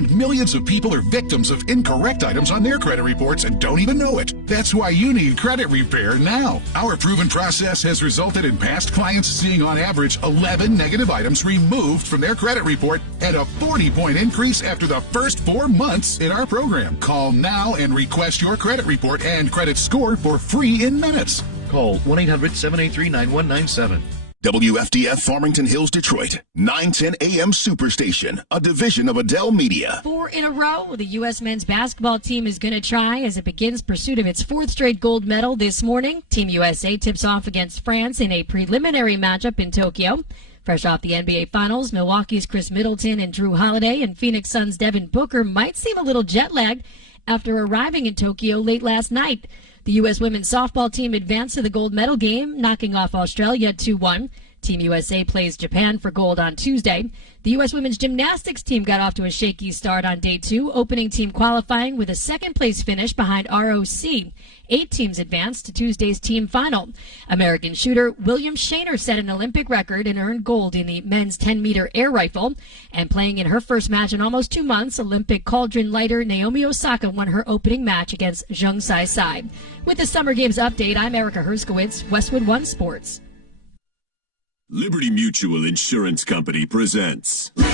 And millions of people are victims of incorrect items on their credit reports and don't even know it. That's why you need credit repair now. Our proven process has resulted in past clients seeing on average 11 negative items removed from their credit report and a 40-point increase after the first 4 months in our program. Call now and request your credit report and credit score for free in minutes. Call 1-800-783-9197. WFDF Farmington Hills, Detroit, 910 AM Superstation, a division of Adele Media. 4 in a row, the U.S. men's basketball team is going to try as it begins pursuit of its 4th straight gold medal this morning. Team USA tips off against France in a preliminary matchup in Tokyo. Fresh off the NBA Finals, Milwaukee's Chris Middleton and Drew Holiday and Phoenix Suns' Devin Booker might seem a little jet-lagged after arriving in Tokyo late last night. The U.S. women's softball team advanced to the gold medal game, knocking off Australia 2-1. Team USA plays Japan for gold on Tuesday. The U.S. women's gymnastics team got off to a shaky start on day 2, opening team qualifying with a second-place finish behind ROC. 8 teams advanced to Tuesday's team final. American shooter William Shaner set an Olympic record and earned gold in the men's 10-meter air rifle. And playing in her first match in almost 2 months, Olympic cauldron lighter Naomi Osaka won her opening match against Zheng Sai. With the Summer Games update, I'm Erica Herskowitz, Westwood One Sports. Liberty Mutual Insurance Company presents and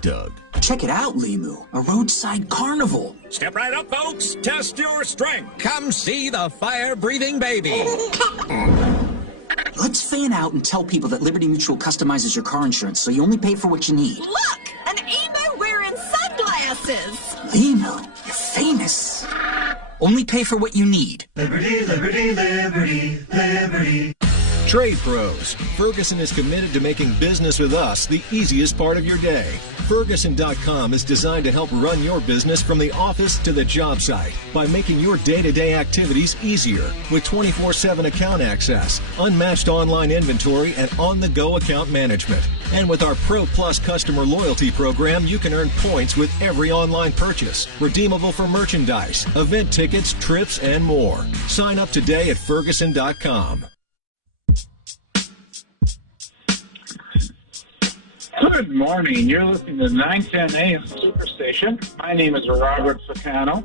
Doug. Check it out, Limu, a roadside carnival. Step right up, folks. Test your strength. Come see the fire-breathing baby. Let's fan out and tell people that Liberty Mutual customizes your car insurance so you only pay for what you need. Look, an emo wearing sunglasses. Limu, you're famous. Only pay for what you need. Liberty, liberty, liberty, liberty. Trade Pros. Ferguson is committed to making business with us the easiest part of your day. Ferguson.com is designed to help run your business from the office to the job site by making your day-to-day activities easier with 24/7 account access, unmatched online inventory, and on-the-go account management. And with our Pro Plus customer loyalty program, you can earn points with every online purchase, redeemable for merchandise, event tickets, trips, and more. Sign up today at Ferguson.com. Good morning. You're listening to 910 AM Superstation. My name is Robert Ficano,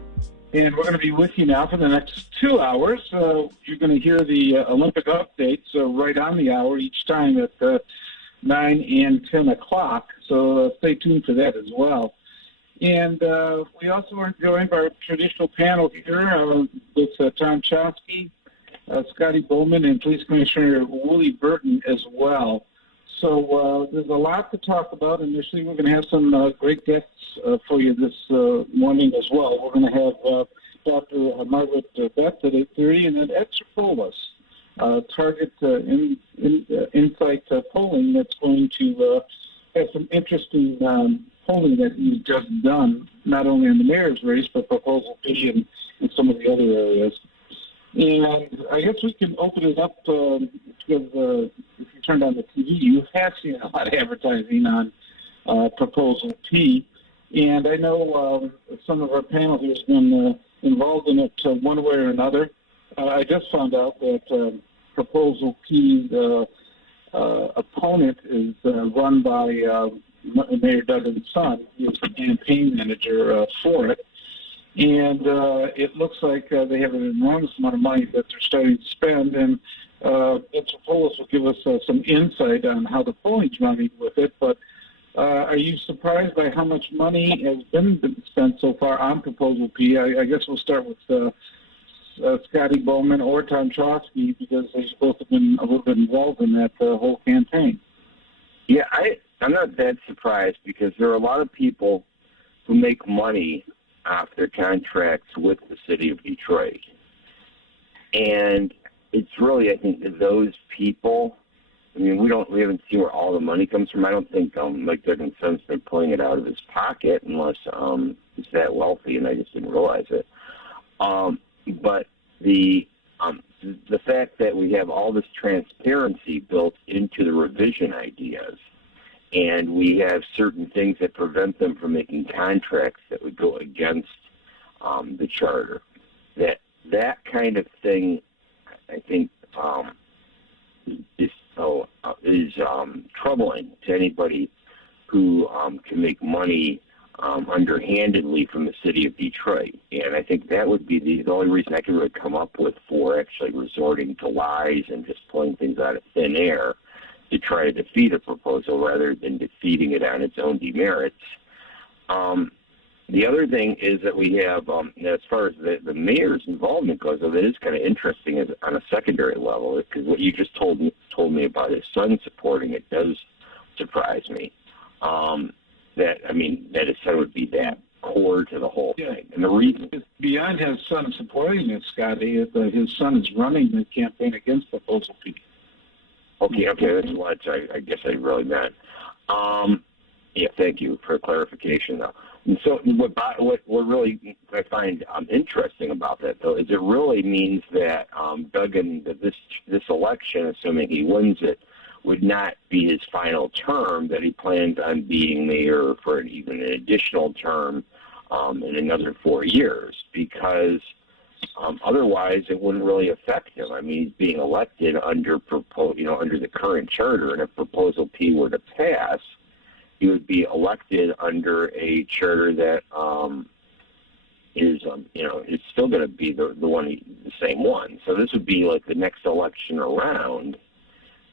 and we're going to be with you now for the next 2 hours. You're going to hear the Olympic updates right on the hour each time at 9 and 10 o'clock, so stay tuned for that as well. And we also are joined by our traditional panel here with Tom Choske, Scotty Boman, and Police Commissioner Willie Burton as well. So there's a lot to talk about. Initially, we're going to have some great guests for you this morning as well. We're going to have Dr. Margaret Betts at 8:30, and then Ed Sarpolus, Target Insight Polling, that's going to have some interesting polling that he's just done, not only in the mayor's race, but Proposal P and some of the other areas. And I guess we can open it up because if you turned on the TV, you have seen a lot of advertising on Proposal P. And I know some of our panel here has been involved in it one way or another. I just found out that Proposal P's opponent is run by Mayor Duggan's son. He was the campaign manager for it. And it looks like they have an enormous amount of money that they're starting to spend. And Ed Sarpolus will give us some insight on how the polling's running with it. But are you surprised by how much money has been spent so far on Proposal P? I guess we'll start with Scotty Boman or Tom Choske, because they both have been a little bit involved in that whole campaign. Yeah, I'm not that surprised, because there are a lot of people who make money off their contracts with the city of Detroit. And it's really, I think, those people. I mean, we haven't seen where all the money comes from. I don't think Mike Duggan's son's been pulling it out of his pocket unless he's that wealthy, and I just didn't realize it. But the fact that we have all this transparency built into the revision ideas, and we have certain things that prevent them from making contracts that would go against the charter, that kind of thing, I think, is troubling to anybody who can make money underhandedly from the city of Detroit. And I think that would be the only reason I could really come up with for actually resorting to lies and just pulling things out of thin air to try to defeat a proposal rather than defeating it on its own demerits. The other thing is that we have, as far as the mayor's involvement goes, it is kind of interesting on a secondary level, because what you just told me about his son supporting it does surprise me. That his son would be that core to the whole thing. And the reason is beyond his son supporting it, Scotty, is that his son is running the campaign against Proposal P. Okay, that's what I guess I really meant. Thank you for clarification, though. And so what really I find interesting about that, though, is it really means that Duggan, that this election, assuming he wins it, would not be his final term, that he plans on being mayor for even an additional term in another 4 years, because otherwise it wouldn't really affect him. I mean, he's being elected under the current charter, and if Proposal P were to pass, he would be elected under a charter that is still going to be the same one. So this would be like the next election around,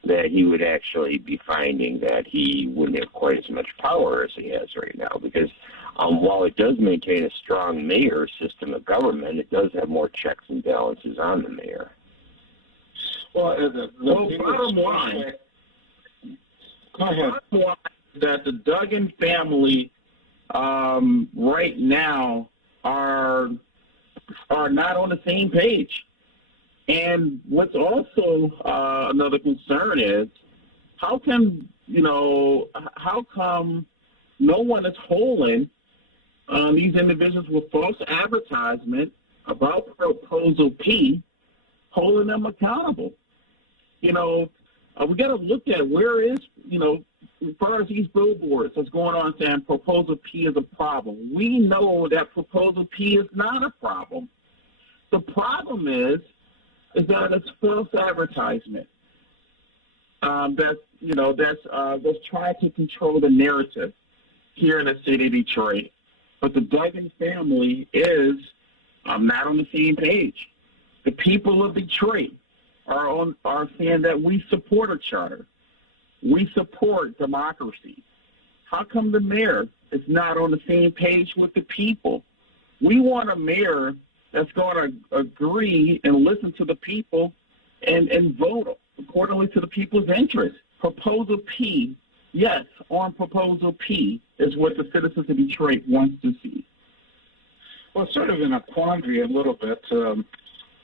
that he would actually be finding that he wouldn't have quite as much power as he has right now, because while it does maintain a strong mayor system of government, it does have more checks and balances on the mayor. Well, bottom line, go ahead. That the Duggan family right now are not on the same page. And what's also another concern is how come no one is holding these individuals with false advertisement about Proposal P, holding them accountable? We got to look at where is, as far as these billboards that's going on saying Proposal P is a problem. We know that Proposal P is not a problem. The problem is that it's false advertisement. That's trying to control the narrative here in the city of Detroit. But the Duggan family is not on the same page. The people of Detroit are saying that we support a charter. We support democracy. How come the mayor is not on the same page with the people? We want a mayor that's going to agree and listen to the people and vote accordingly to the people's interests. Proposal P, yes, on Proposal P is what the citizens of Detroit wants to see. Well, sort of in a quandary a little bit.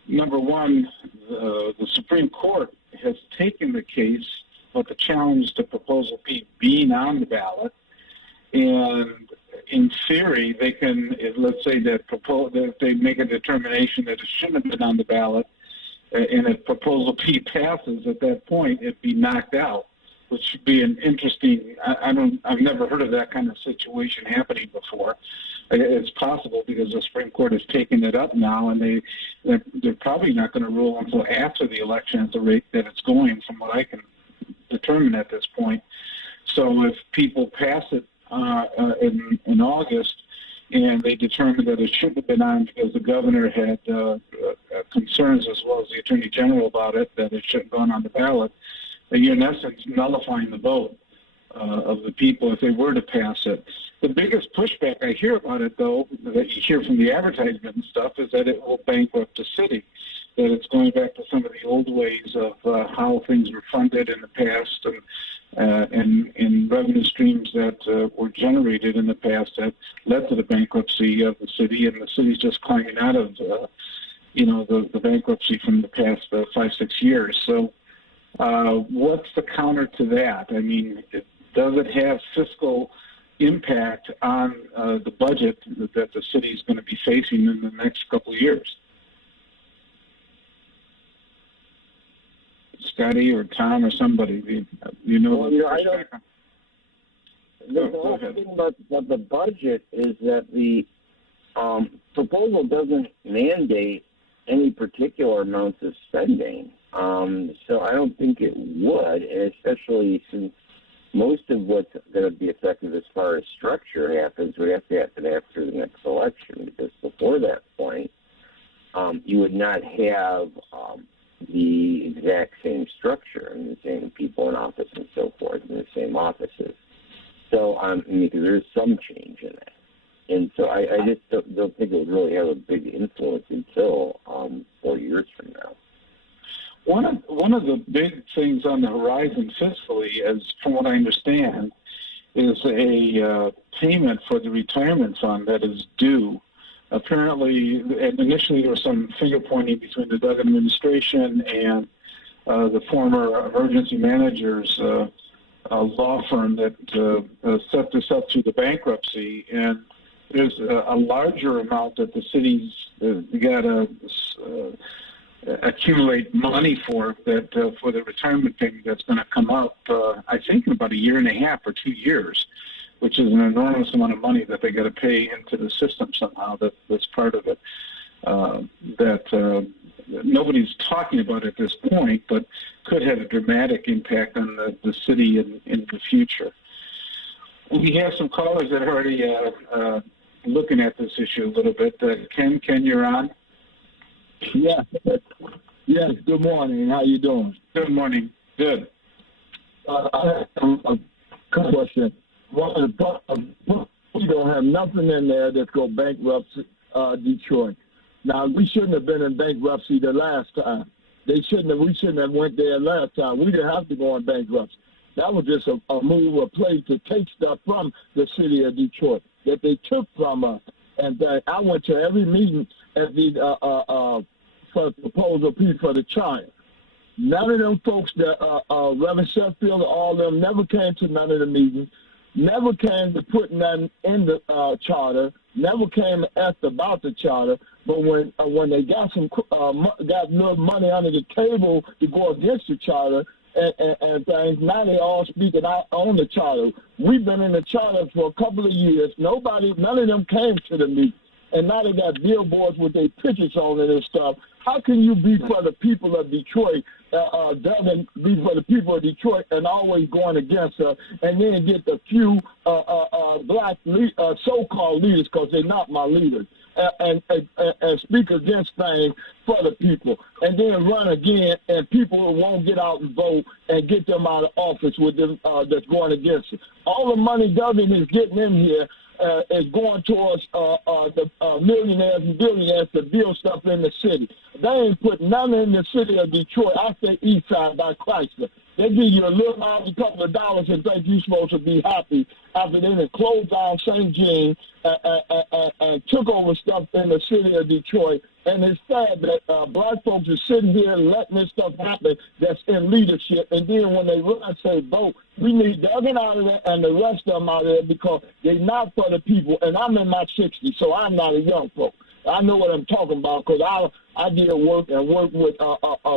Number one, the Supreme Court has taken the case of the challenge to Proposal P being on the ballot, and in theory, they can, let's say that if they make a determination that it shouldn't have been on the ballot, and if Proposal P passes at that point, it'd be knocked out, which would be an interesting. I've never heard of that kind of situation happening before. It's possible because the Supreme Court has taken it up now, and they're probably not going to rule until after the election at the rate that it's going, from what I can determine at this point. So if people pass it in August, and they determined that it shouldn't have been on because the governor had concerns, as well as the attorney general, about it, that it shouldn't have gone on the ballot, then you're in essence nullifying the vote of the people if they were to pass it. The biggest pushback I hear about it, though, that you hear from the advertisement and stuff, is that it will bankrupt the city, that it's going back to some of the old ways of how things were funded in the past, and revenue streams that were generated in the past that led to the bankruptcy of the city, and the city's just climbing out of the bankruptcy from the past 5-6 years. So what's the counter to that? I mean, does it have fiscal impact on the budget that the city is going to be facing in the next couple of years? Scotty or Tom or somebody, Well, I don't. The whole thing about the budget is that the proposal doesn't mandate any particular amounts of spending. So I don't think it would, especially since most of what's going to be effective as far as structure happens would have to happen after the next election, because before that point, you would not have the exact same structure and the same people in office and so forth in the same offices. So there's some change in that. And so I just don't think it would really have a big influence until 4 years from now. One of the big things on the horizon fiscally, as from what I understand, is a payment for the retirement fund that is due. Apparently, initially there was some finger pointing between the Duggan administration and the former emergency manager's law firm that set this up through the bankruptcy. And there's a larger amount that the city's got to accumulate money for that for the retirement payment that's going to come up, I think, in about a year and a half or 2 years, which is an enormous amount of money that they got to pay into the system somehow. That's part of it. That nobody's talking about at this point, but could have a dramatic impact on the city in the future. We have some callers that are already looking at this issue a little bit. Ken, you're on. Yes. Yes. Good morning. How you doing? Good morning. Good. I have a question. We don't have nothing in there that's going to bankrupt Detroit. Now, we shouldn't have been in bankruptcy the last time. We shouldn't have went there last time. We didn't have to go in bankruptcy. That was just a move, a play to take stuff from the city of Detroit that they took from us. And I went to every meeting at the for proposal P for the charter. None of them folks that Reverend Sheffield, all of them never came to none of the meetings, never came to put nothing in the charter, never came to ask about the charter. But when they got got little money under the table to go against the charter and things, now they all speaking out on the charter. We've been in the charter for a couple of years. None of them came to the meeting. And now they got billboards with their pictures on it and stuff. How can you be for the people of Detroit, doesn't be for the people of Detroit and always going against her, and then get the few black so-called leaders, because they're not my leaders, and speak against things for the people, and then run again, and people won't get out and vote and get them out of office with them that's going against it. All the money Duggan is getting in here is going towards the millionaires and billionaires to build stuff in the city. They ain't put none in the city of Detroit. I say East Side by Chrysler. They give you a couple of dollars and think you're supposed to be happy after they done closed down St. Jean and took over stuff in the city of Detroit. And it's sad that black folks are sitting here letting this stuff happen that's in leadership. And then when they run and say vote, we need Duggan out of there and the rest of them out of there because they're not for the people. And I'm in my 60s, so I'm not a young folk. I know what I'm talking about because I did work with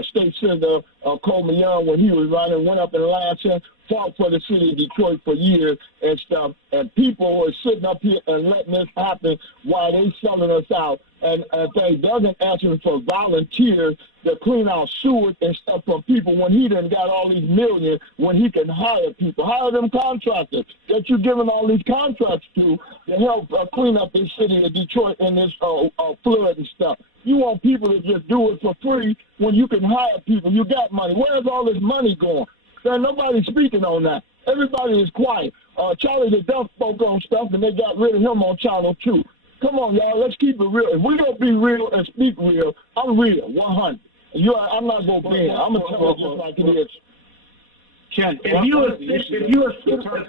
State Senator Coleman Young when he was running, went up in Lansing, fought for the city of Detroit for years and stuff. And people were sitting up here and letting this happen while they selling us out. And they doesn't asking for volunteers to clean out sewage and stuff from people when he done got all these millions, when he can hire people. Hire them contractors that you're giving all these contracts to help clean up this city of Detroit in this flood and stuff. You want people to just do it for free when you can hire people. You got money. Where's all this money going? There's nobody speaking on that. Everybody is quiet. Charlie the Duff spoke on stuff, and they got rid of him on Channel 2. Come on, y'all. Let's keep it real. If we don't be real and speak real, I'm real, 100. I'm not going to be. I'm going to tell it just like it is. Ken, if you're a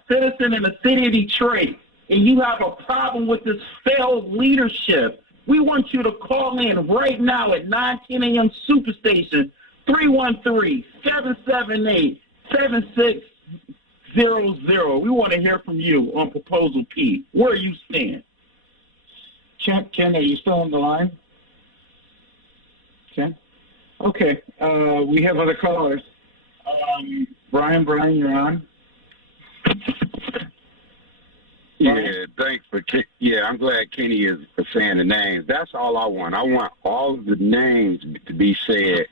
citizen in the city of Detroit and you have a problem with this failed leadership, we want you to call in right now at 9:10 AM Superstation, 313-778-7600. We want to hear from you on Proposal P. Where you stand? Ken, are you still on the line? Ken? Okay. We have other callers. Brian, you're on. Yeah, thanks I'm glad Kenny is saying the names. That's all I want. I want all of the names to be said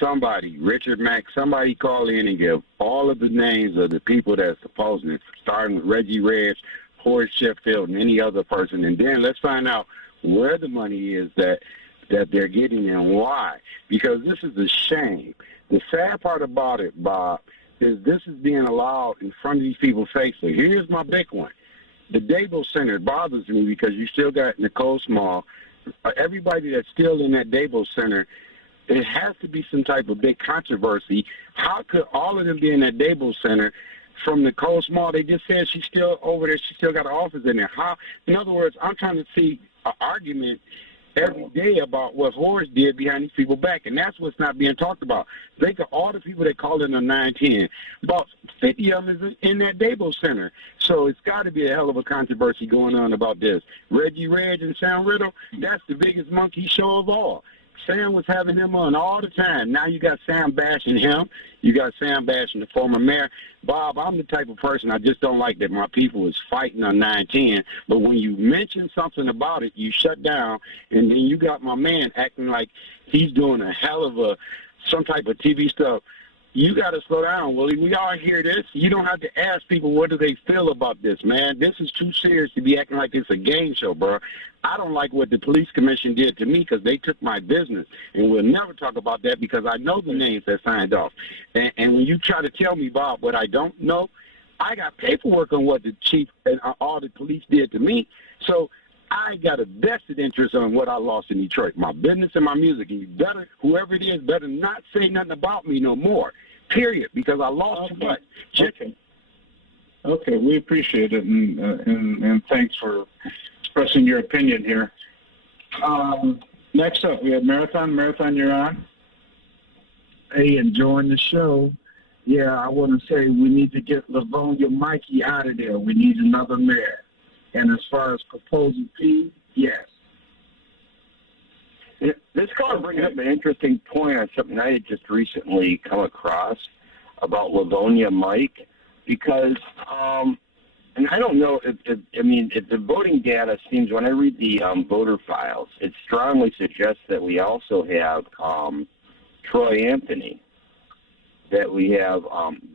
somebody, Richard Mack, somebody call in and give all of the names of the people that's supposedly, starting with Reggie Reg, Horace Sheffield, and any other person, and then let's find out where the money is that they're getting and why. Because this is a shame. The sad part about it, Bob, is this is being allowed in front of these people's faces. Here's my big one. The Devos Center bothers me because you still got Nicole Small. Everybody that's still in that Devos Center, it has to be some type of big controversy. How could all of them be in that Devos Center? From Nicole Small, they just said she's still over there. She still got an office in there. How? In other words, I'm trying to see an argument every day about what Horace did behind these people back, and that's what's not being talked about. Think of all the people that call in the 910. About 50 of them is in that Devos Center. So it's got to be a hell of a controversy going on about this. Reggie Reg and Sam Riddle, that's the biggest monkey show of all. Sam was having him on all the time. Now you got Sam bashing him. You got Sam bashing the former mayor. Bob, I'm the type of person I just don't like that my people is fighting on 910. But when you mention something about it, you shut down. And then you got my man acting like he's doing a hell of some type of TV stuff. You got to slow down, Willie. We all hear this. You don't have to ask people what do they feel about this, man. This is too serious to be acting like it's a game show, bro. I don't like what the police commission did to me because they took my business. And we'll never talk about that because I know the names that signed off. And when you try to tell me, Bob, what I don't know, I got paperwork on what the chief and all the police did to me. So I got a vested interest on what I lost in Detroit, my business and my music. And you better, whoever it is, better not say nothing about me no more. Period, because I lost too much. Okay, we appreciate it, and thanks for expressing your opinion here. Next up, we have Marathon. Marathon, you're on. Hey, enjoying the show. Yeah, I want to say we need to get Livonia Mikey out of there. We need another mayor. And as far as Proposal P, yes. This call brings up an interesting point on something I had just recently come across about Livonia Mike, because, and I don't know if the voting data seems, when I read the voter files, it strongly suggests that we also have Troy Anthony, that we have,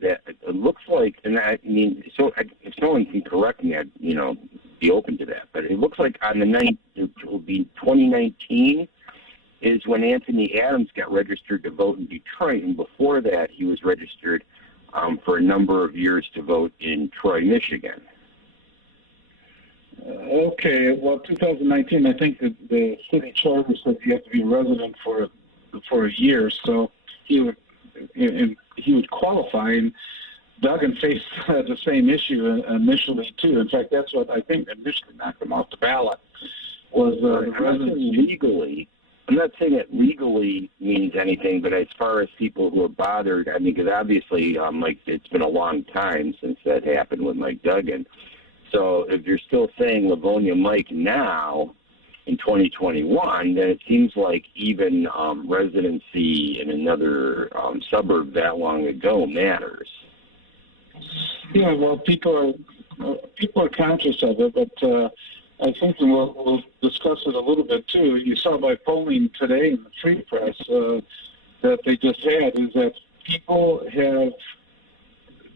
that it looks like, and I mean, so if someone can correct me, I'd, be open to that, but it looks like on the 9th, it will be 2019, is when Anthony Adams got registered to vote in Detroit, and before that he was registered for a number of years to vote in Troy, Michigan. Okay, well, 2019, I think that the city charter said you have to be a resident for a year, so he would qualify, and Duggan faced the same issue initially, too. In fact, that's what I think initially knocked him off the ballot, was the residency. Legally. I'm not saying that legally means anything, but as far as people who are bothered, I mean, because obviously, it's been a long time since that happened with Mike Duggan. So if you're still saying Livonia Mike now in 2021, then it seems like even residency in another suburb that long ago matters. Yeah, well, people are conscious of it, but I think we'll discuss it a little bit, too. You saw by polling today in the Free Press that they just had is that people have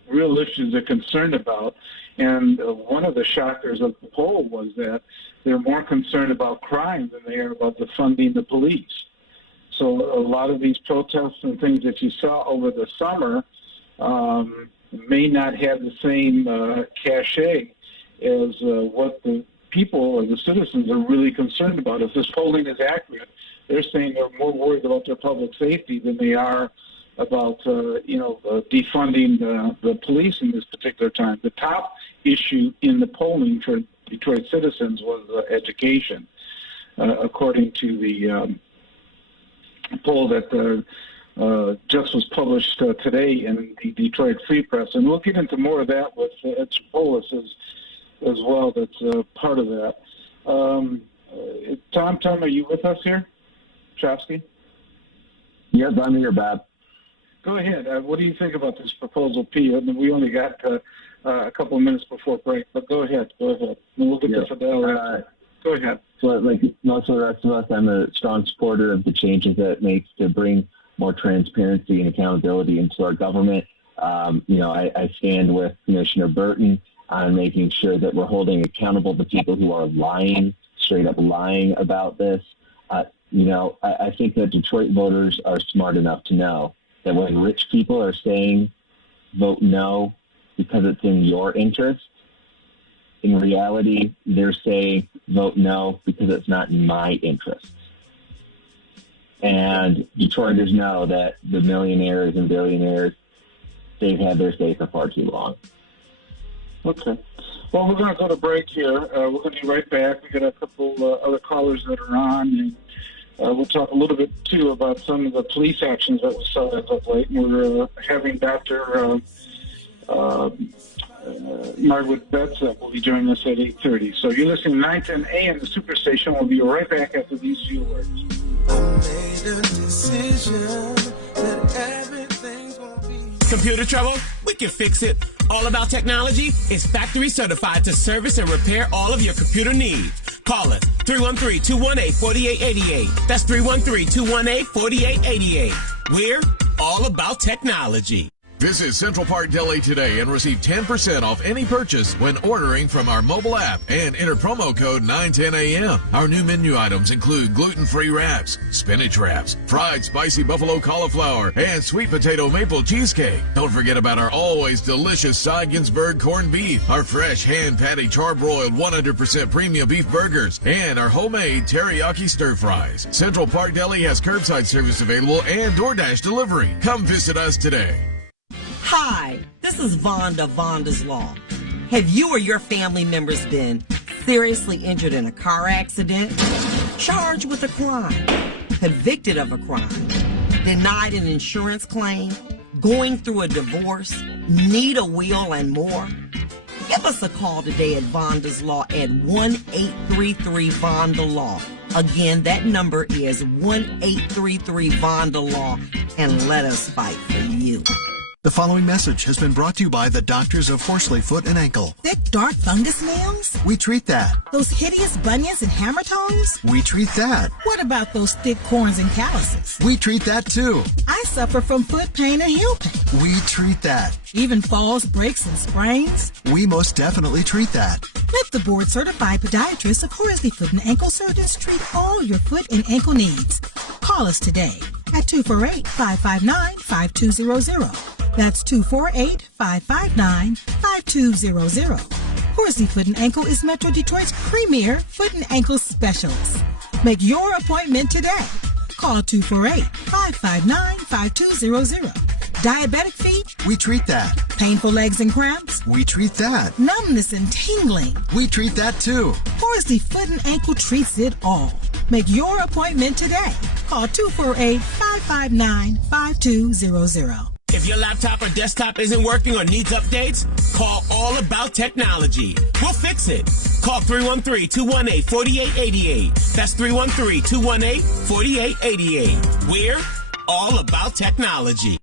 real issues they're concerned about. And one of the shockers of the poll was that they're more concerned about crime than they are about defunding the police. So a lot of these protests and things that you saw over the summer may not have the same cachet as what the people or the citizens are really concerned about. If this polling is accurate, they're saying they're more worried about their public safety than they are about, defunding the police in this particular time. The top issue in the polling for Detroit citizens was education, according to the poll that just was published today in the Detroit Free Press. And we'll get into more of that with Ed Sarpolus as well. That's part of that. Tom, are you with us here? Choske? Yes, I'm here, Bob. Go ahead. What do you think about this Proposal P? I mean, we only got a couple of minutes before break, but go ahead. And we'll get to Fidel. Go ahead. So, like most of the rest of us, I'm a strong supporter of the changes that it makes to bring more transparency and accountability into our government. I stand with Commissioner Burton on making sure that we're holding accountable the people who are lying, straight up lying about this. I think that Detroit voters are smart enough to know that when rich people are saying vote no because it's in your interest, in reality, they're saying vote no because it's not in my interest. And Detroiters know that the millionaires and billionaires, they've had their say for far too long. Okay. Well, we're going to go to break here. We're going to be right back. We got a couple other callers that are on, and we'll talk a little bit, too, about some of the police actions that we saw as of late. And we're having Dr. Margaret Betts will be joining us at 8:30. So you're listening to 910 AM, the Superstation. We'll be right back after these few words. Computer trouble? We can fix it. All About Technology is factory certified to service and repair all of your computer needs. Call us 313-218-4888. That's 313-218-4888. We're all about technology. Visit Central Park Deli today and receive 10% off any purchase when ordering from our mobile app and enter promo code 910AM. Our new menu items include gluten-free wraps, spinach wraps, fried spicy buffalo cauliflower, and sweet potato maple cheesecake. Don't forget about our always delicious Seiginsberg corned beef, our fresh hand-patty charbroiled 100% premium beef burgers, and our homemade teriyaki stir-fries. Central Park Deli has curbside service available and DoorDash delivery. Come visit us today. Hi, this is Vonda, Vonda's Law. Have you or your family members been seriously injured in a car accident, charged with a crime, convicted of a crime, denied an insurance claim, going through a divorce, need a will, and more? Give us a call today at Vonda's Law at 1-833-VONDA-LAW. Again, that number is 1-833-VONDA-LAW, and let us fight for you. The following message has been brought to you by the doctors of Horsley Foot and Ankle. Thick, dark fungus nails? We treat that. Those hideous bunions and hammer tones? We treat that. What about those thick corns and calluses? We treat that too. I suffer from foot pain and heel pain. We treat that. Even falls, breaks, and sprains? We most definitely treat that. Let the board-certified podiatrist of Horsley Foot and Ankle Surgeons treat all your foot and ankle needs. Call us today at 248-559-5200. That's 248-559-5200. Horsley Foot and Ankle is Metro Detroit's premier foot and ankle specialist. Make your appointment today. Call 248-559-5200. Diabetic feet? We treat that. Painful legs and cramps? We treat that. Numbness and tingling? We treat that too. Horsley Foot and Ankle treats it all. Make your appointment today. Call 248-559-5200. If your laptop or desktop isn't working or needs updates, call All About Technology. We'll fix it. Call 313-218-4888. That's 313-218-4888. We're all about technology.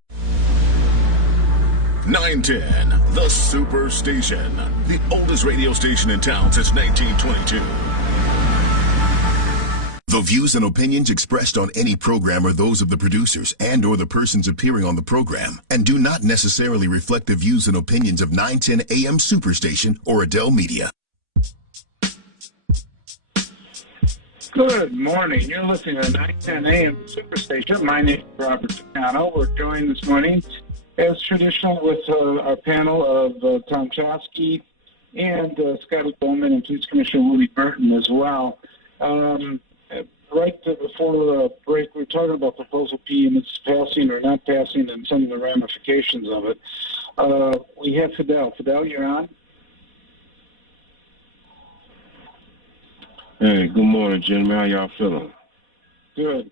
910, the Superstation, the oldest radio station in town since 1922. The views and opinions expressed on any program are those of the producers and or the persons appearing on the program and do not necessarily reflect the views and opinions of 910 AM Superstation or Adele Media. Good morning. You're listening to 910 AM Superstation. My name is Robert Ficano. We're joined this morning, as traditional, with our panel of Tom Choske and Scotty Boman and Police Commissioner Willie Burton as well. Before break, we were talking about Proposal P and its passing or not passing and some of the ramifications of it. We have Fidel. Fidel, you're on. Hey, good morning, gentlemen. How y'all feeling? Good.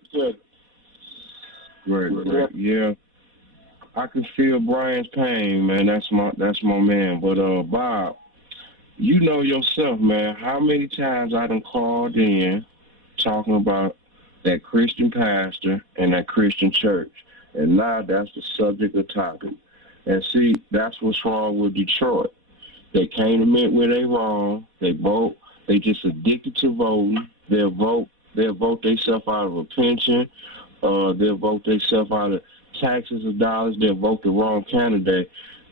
Great. Yeah, I can feel Brian's pain, man. That's my man. But Bob, you know yourself, man. How many times I done called in talking about that Christian pastor and that Christian church, and now that's the subject of topic. And see, that's what's wrong with Detroit. They can't admit where they wrong. They vote. They just addicted to voting. They'll vote themselves out of a pension, They'll vote themselves out of taxes of dollars. They'll vote the wrong candidate.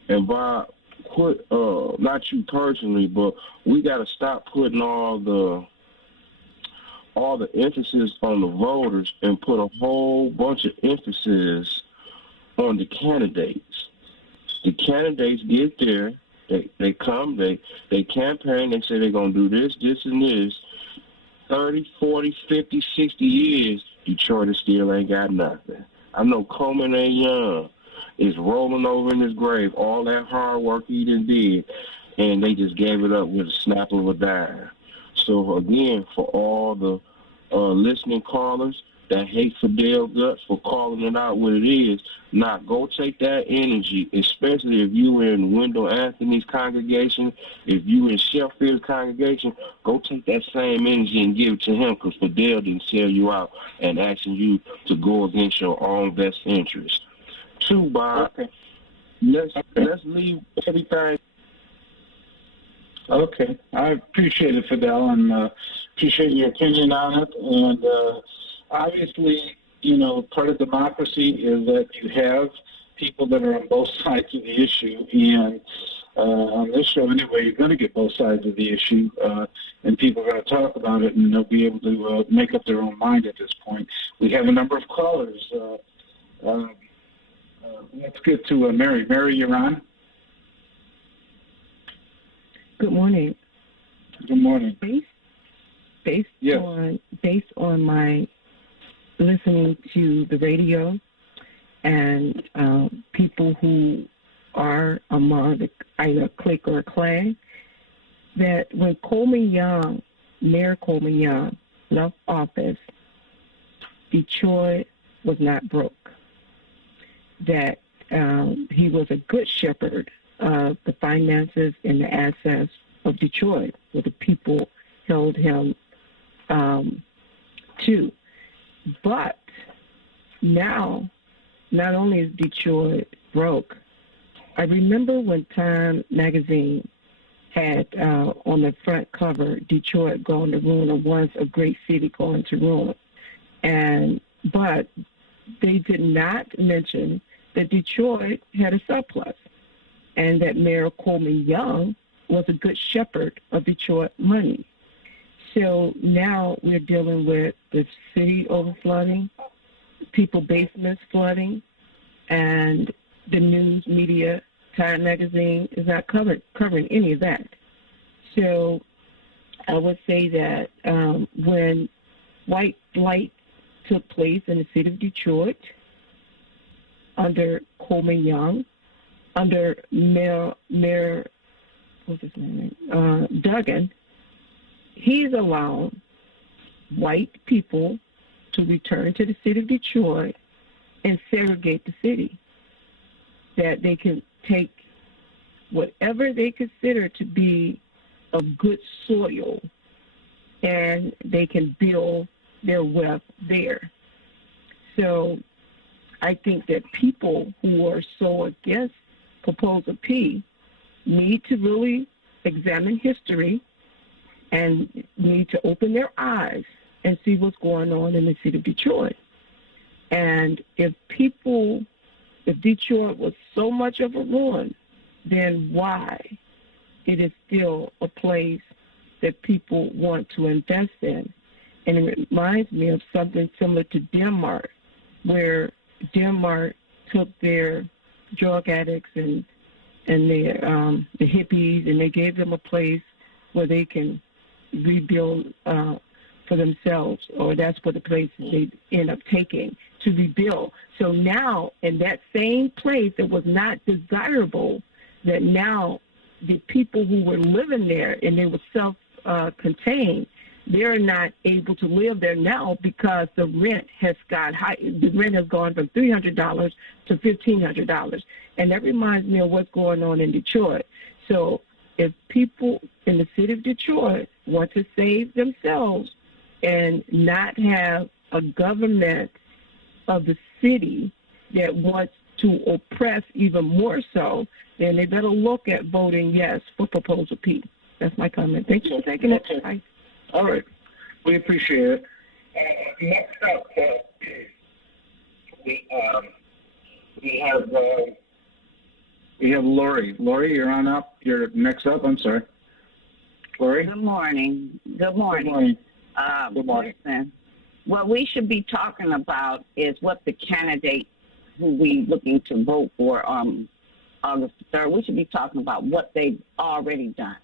And Bob, quit, not you personally, but we got to stop putting all the emphasis on the voters and put a whole bunch of emphasis on the candidates. The candidates get there, they come, they campaign, they say they're going to do this, this, and this. 30, 40, 50, 60 years, Detroit still ain't got nothing. I know Coleman A. Young is rolling over in his grave, all that hard work he did, and they just gave it up with a snap of a dime. So, again, for all the listening callers that hate Fidel Guts for calling it out what it is, go take that energy, especially if you in Wendell Anthony's congregation, if you in Sheffield's congregation, go take that same energy and give it to him, because Fidel didn't sell you out and asking you to go against your own best interest. 2, Bob, let's leave everything. Okay, I appreciate it, Fidel, and appreciate your opinion on it. And obviously, part of democracy is that you have people that are on both sides of the issue. And on this show, anyway, you're going to get both sides of the issue, and people are going to talk about it, and they'll be able to make up their own mind at this point. We have a number of callers. Let's get to Mary. Mary, you're on. Good morning. Good morning. Based on my listening to the radio and people who are among either a clique or a clan, that when Mayor Coleman Young left office, Detroit was not broke. That he was a good shepherd of the finances and the assets of Detroit, where the people held him to. But now, not only is Detroit broke, I remember when Time magazine had on the front cover, Detroit going to ruin, or once a great city going to ruin. But they did not mention that Detroit had a surplus, and that Mayor Coleman Young was a good shepherd of Detroit money. So now we're dealing with the city overflooding, people basements flooding, and the news media, Time magazine, is not covering any of that. So I would say that when white flight took place in the city of Detroit under Coleman Young, under Mayor what's his name? Duggan, he's allowed white people to return to the city of Detroit and segregate the city. That they can take whatever they consider to be of good soil and they can build their wealth there. So I think that people who are so against Proposal P need to really examine history and need to open their eyes and see what's going on in the city of Detroit. And if Detroit was so much of a ruin, then why it is still a place that people want to invest in? And it reminds me of something similar to Denmark, where Denmark took their drug addicts and the hippies, and they gave them a place where they can rebuild for themselves, or that's what the places they end up taking to rebuild. So now, in that same place that was not desirable, that now the people who were living there and they were self-contained, they're not able to live there now because the rent has got high. The rent has gone from $300 to $1,500, and that reminds me of what's going on in Detroit. So if people in the city of Detroit want to save themselves and not have a government of the city that wants to oppress even more so, then they better look at voting yes for Proposal P. That's my comment. Thank you for taking it. Bye. All right. We appreciate it. Next up, We have Lori. Lori, you're on up. You're next up. I'm sorry. Lori? Good morning. Good morning. Good morning. Good morning. Listen, what we should be talking about is what the candidate who we looking to vote for August 3rd, we should be talking about what they've already done,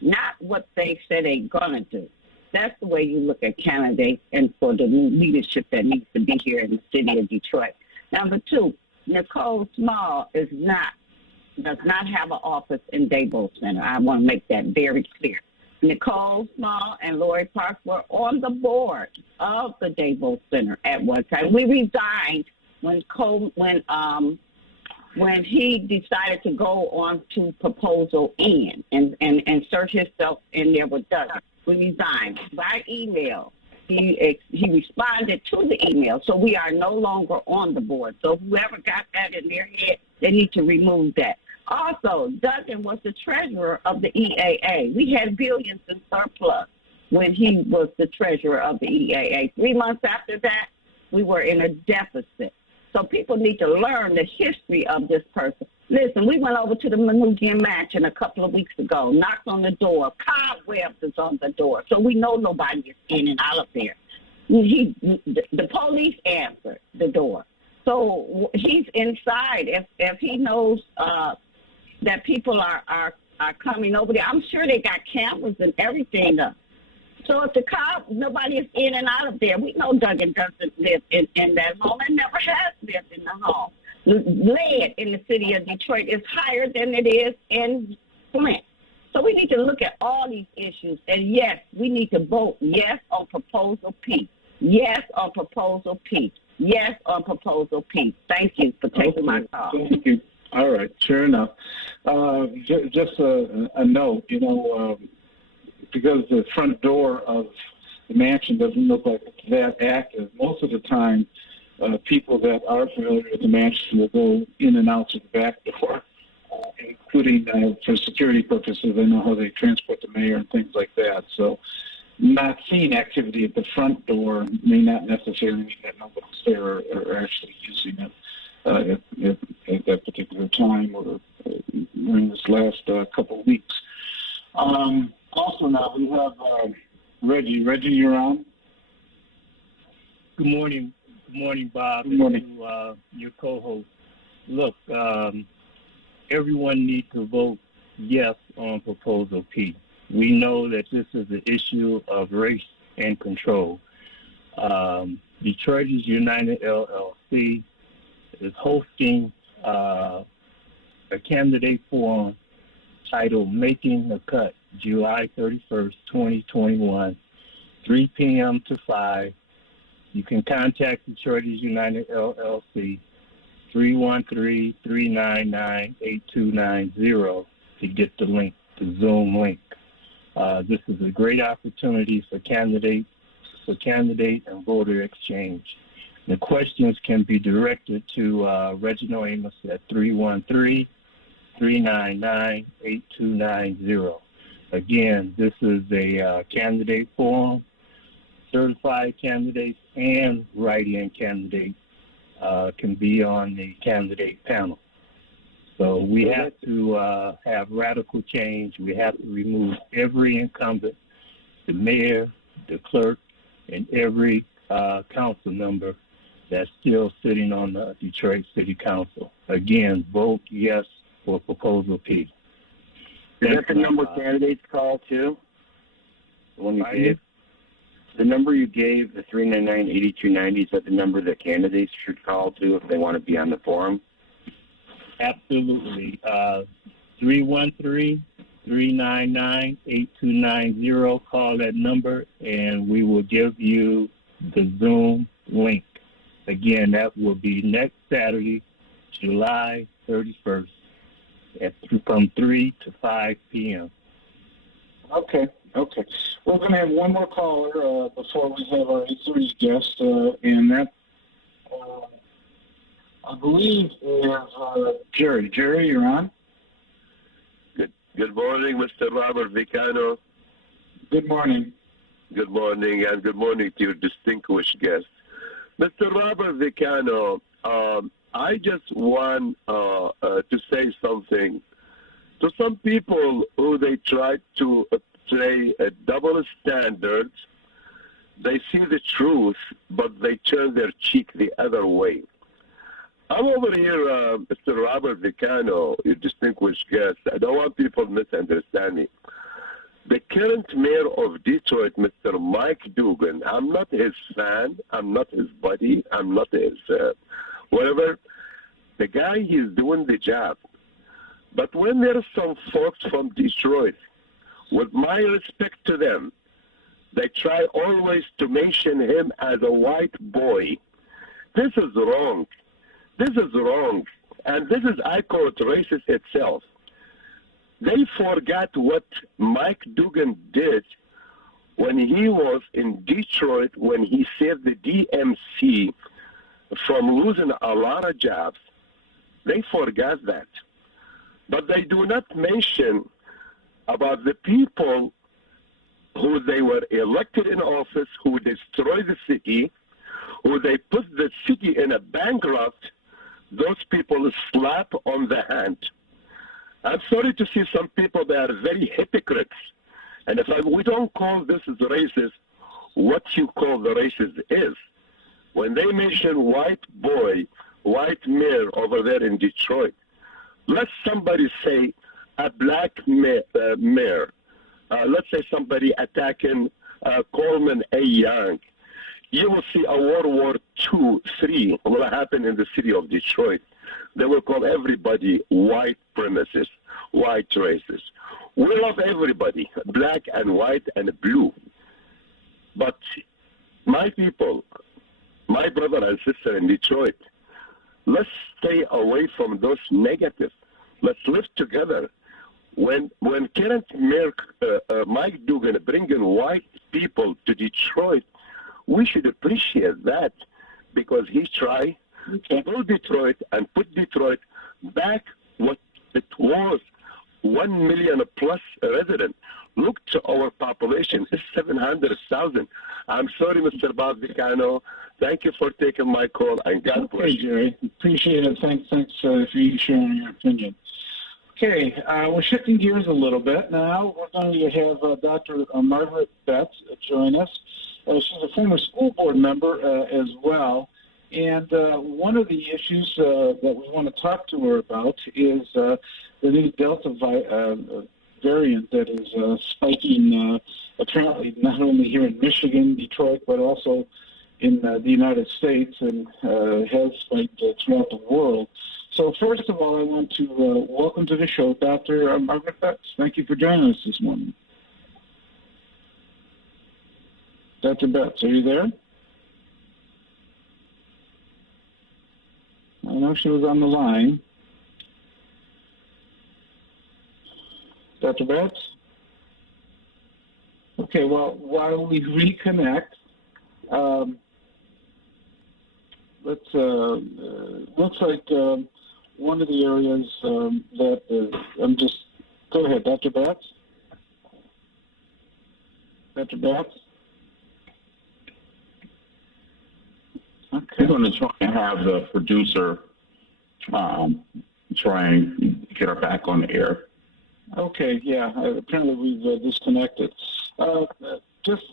not what they said they're going to do. That's the way you look at candidates and for the new leadership that needs to be here in the city of Detroit. Number two, Nicole Small does not have an office in Devos Center. I want to make that very clear. Nicole Small and Lori Parks were on the board of the Devos Center at one time. We resigned when he decided to go on to Proposal N and insert himself in there with Dody. We resigned by email. He responded to the email, so we are no longer on the board. So whoever got that in their head, they need to remove that. Also, Duggan was the treasurer of the EAA. We had billions in surplus when he was the treasurer of the EAA. 3 months after that, we were in a deficit. So people need to learn the history of this person. Listen, we went over to the Manoogian Mansion a couple of weeks ago, knocked on the door. Cobwebs is on the door, so we know nobody is in and out of there. The police answered the door. So he's inside. If he knows that people are coming over there, I'm sure they got cameras and everything up. So if the nobody is in and out of there, we know Duggan doesn't live in that home and never has lived in the home. Lead in the city of Detroit is higher than it is in Flint. So we need to look at all these issues. And yes, we need to vote yes on Proposal P. Yes on Proposal P. Yes on Proposal P. Thank you for taking my call. Thank you. All right, sure enough. Just a note, because the front door of the mansion doesn't look like it's that active, most of the time people that are familiar with the mansion will go in and out to the back door, including for security purposes. They know how they transport the mayor and things like that. So not seeing activity at the front door may not necessarily mean that nobody's there or actually using it at that particular time or during this last couple of weeks. Also now we have Reggie. Reggie, you're on. Good morning. Good morning, Bob. Good morning. And your co-host. Look, everyone needs to vote yes on Proposal P. We know that this is an issue of race and control. Detroiters United LLC is hosting a candidate forum titled Making the Cut, July 31st, 2021, 3 p.m. to 5. You can contact Detroiters United LLC, 313-399-8290 to get the link, the Zoom link. This is a great opportunity for candidate and voter exchange. The questions can be directed to Reginald Amos at 313-399-8290. Again, this is a candidate forum. Certified candidates and write-in candidates can be on the candidate panel. So we have to have radical change. We have to remove every incumbent, the mayor, the clerk, and every council member that's still sitting on the Detroit City Council. Again, vote yes for Proposal P. Is that the number candidates call too? The one you gave? The number you gave, the 399-8290, is that the number that candidates should call to if they want to be on the forum? Absolutely. 313-399-8290. Call that number, and we will give you the Zoom link. Again, that will be next Saturday, July 31st, from 3 to 5 p.m. Okay. We're going to have one more caller before we have our 8:30 guest, and that, I believe, is Jerry. Jerry, you're on. Good morning, Mr. Robert Ficano. Good morning. Good morning, and good morning to your distinguished guest. Mr. Robert Ficano, I just want to say something to some people who they try to play a double standard. They see the truth, but they turn their cheek the other way. I'm over here, Mr. Robert Ficano, your distinguished guest. I don't want people to misunderstand me. The current mayor of Detroit, Mr. Mike Dugan, I'm not his fan, I'm not his buddy, I'm not his whatever. The guy, he's doing the job. But when there are some folks from Detroit, with my respect to them, they try always to mention him as a white boy. This is wrong. This is wrong. And this is, I call it racist itself. They forgot what Mike Dugan did when he was in Detroit, when he saved the DMC from losing a lot of jobs. They forgot that. But they do not mention about the people who they were elected in office, who destroyed the city, who they put the city in a bankrupt. Those people slap on the hand. I'm sorry to see some people that are very hypocrites. And if we don't call this as racist, what you call the racist is. When they mention white boy, white mayor over there in Detroit, let somebody say a black mayor. Let's say somebody attacking Coleman A. Young. You will see a World War II, III will happen in the city of Detroit. They will call everybody white supremacists, white racists. We love everybody, black and white and blue. But my people, my brother and sister in Detroit, let's stay away from those negatives. Let's live together. When current Mayor Mike Dugan bringing white people to Detroit, we should appreciate that because he tried to build Detroit and put Detroit back what it was, 1 million plus residents. Look to our population, it's 700,000. I'm sorry, Mr. Bob Ficano. Thank you for taking my call, and God bless you. Jerry. Appreciate it. Thanks for you sharing your opinion. Okay, we're shifting gears a little bit now. We're going to have Dr. Margaret Betts join us. She's a former school board member as well. And one of the issues that we want to talk to her about is the new Delta variant that is spiking apparently not only here in Michigan, Detroit, but also in the United States and has spiked throughout the world. So first of all, I want to welcome to the show Dr. Margaret Betts. Thank you for joining us this morning. Dr. Betts, are you there? I know she was on the line. Dr. Betts? Okay, well, while we reconnect, looks like one of the areas that go ahead, Dr. Betts. Dr. Betts? Okay. We're going to try and have the producer try and get her back on the air. Okay, yeah. Apparently we've disconnected. Just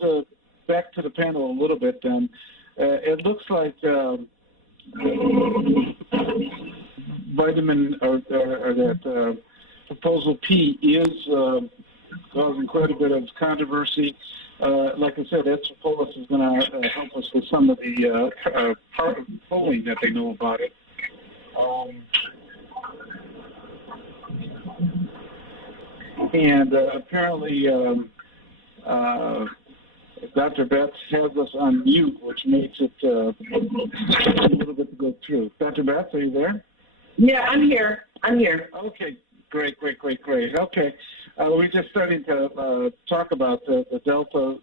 back to the panel a little bit then. It looks like vitamin or that proposal P is causing quite a bit of controversy. Like I said, Ed Sarpolus is going to help us with some of the polling that they know about it. And apparently Dr. Betts has us on mute, which makes it a little bit to go through. Dr. Betts, are you there? Yeah, I'm here. Okay, great. Okay. We're just starting to talk about the Delta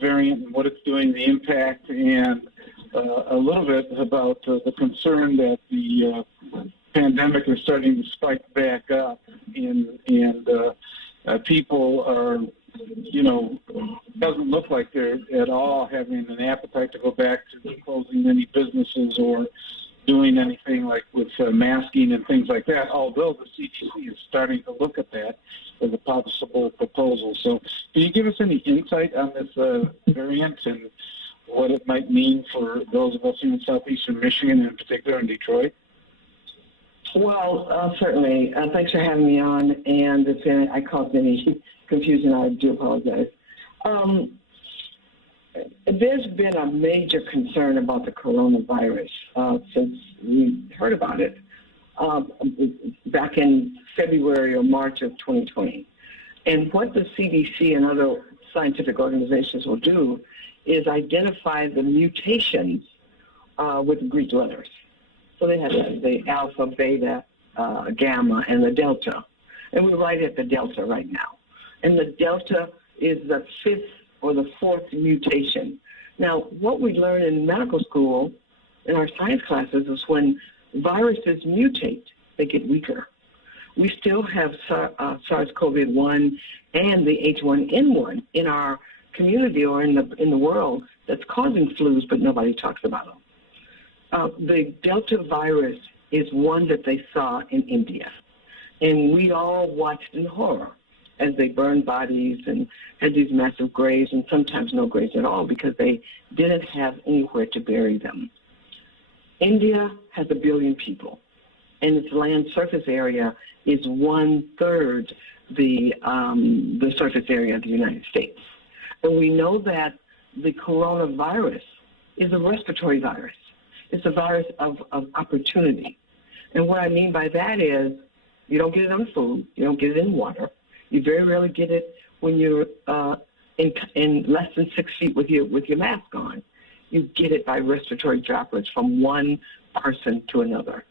variant and what it's doing, the impact, and a little bit about the concern that the pandemic is starting to spike back up, and people are, doesn't look like they're at all having an appetite to go back to closing many businesses or doing anything like with masking and things like that, although the CDC is starting to look at that as a possible proposal. So can you give us any insight on this variant and what it might mean for those of us in southeastern Michigan, in particular in Detroit? Well, certainly. Thanks for having me on. And if I caused any confusion, I do apologize. There's been a major concern about the coronavirus since we heard about it back in February or March of 2020. And what the CDC and other scientific organizations will do is identify the mutations with Greek letters. So they have the alpha, beta, gamma, and the delta. And we're right at the delta right now. And the delta is the fifth or the fourth mutation. Now, what we learn in medical school, in our science classes, is when viruses mutate, they get weaker. We still have SARS-CoV-1 and the H1N1 in our community or in the world that's causing flus, but nobody talks about them. The Delta virus is one that they saw in India, and we all watched in horror as they burned bodies and had these massive graves, and sometimes no graves at all because they didn't have anywhere to bury them. India has 1 billion people, and its land surface area is 1/3 the surface area of the United States. And we know that the coronavirus is a respiratory virus. It's a virus of opportunity. And what I mean by that is you don't get it on food, you don't get it in water. You very rarely get it when you're in less than 6 feet with your mask on. You get it by respiratory droplets from one person to another.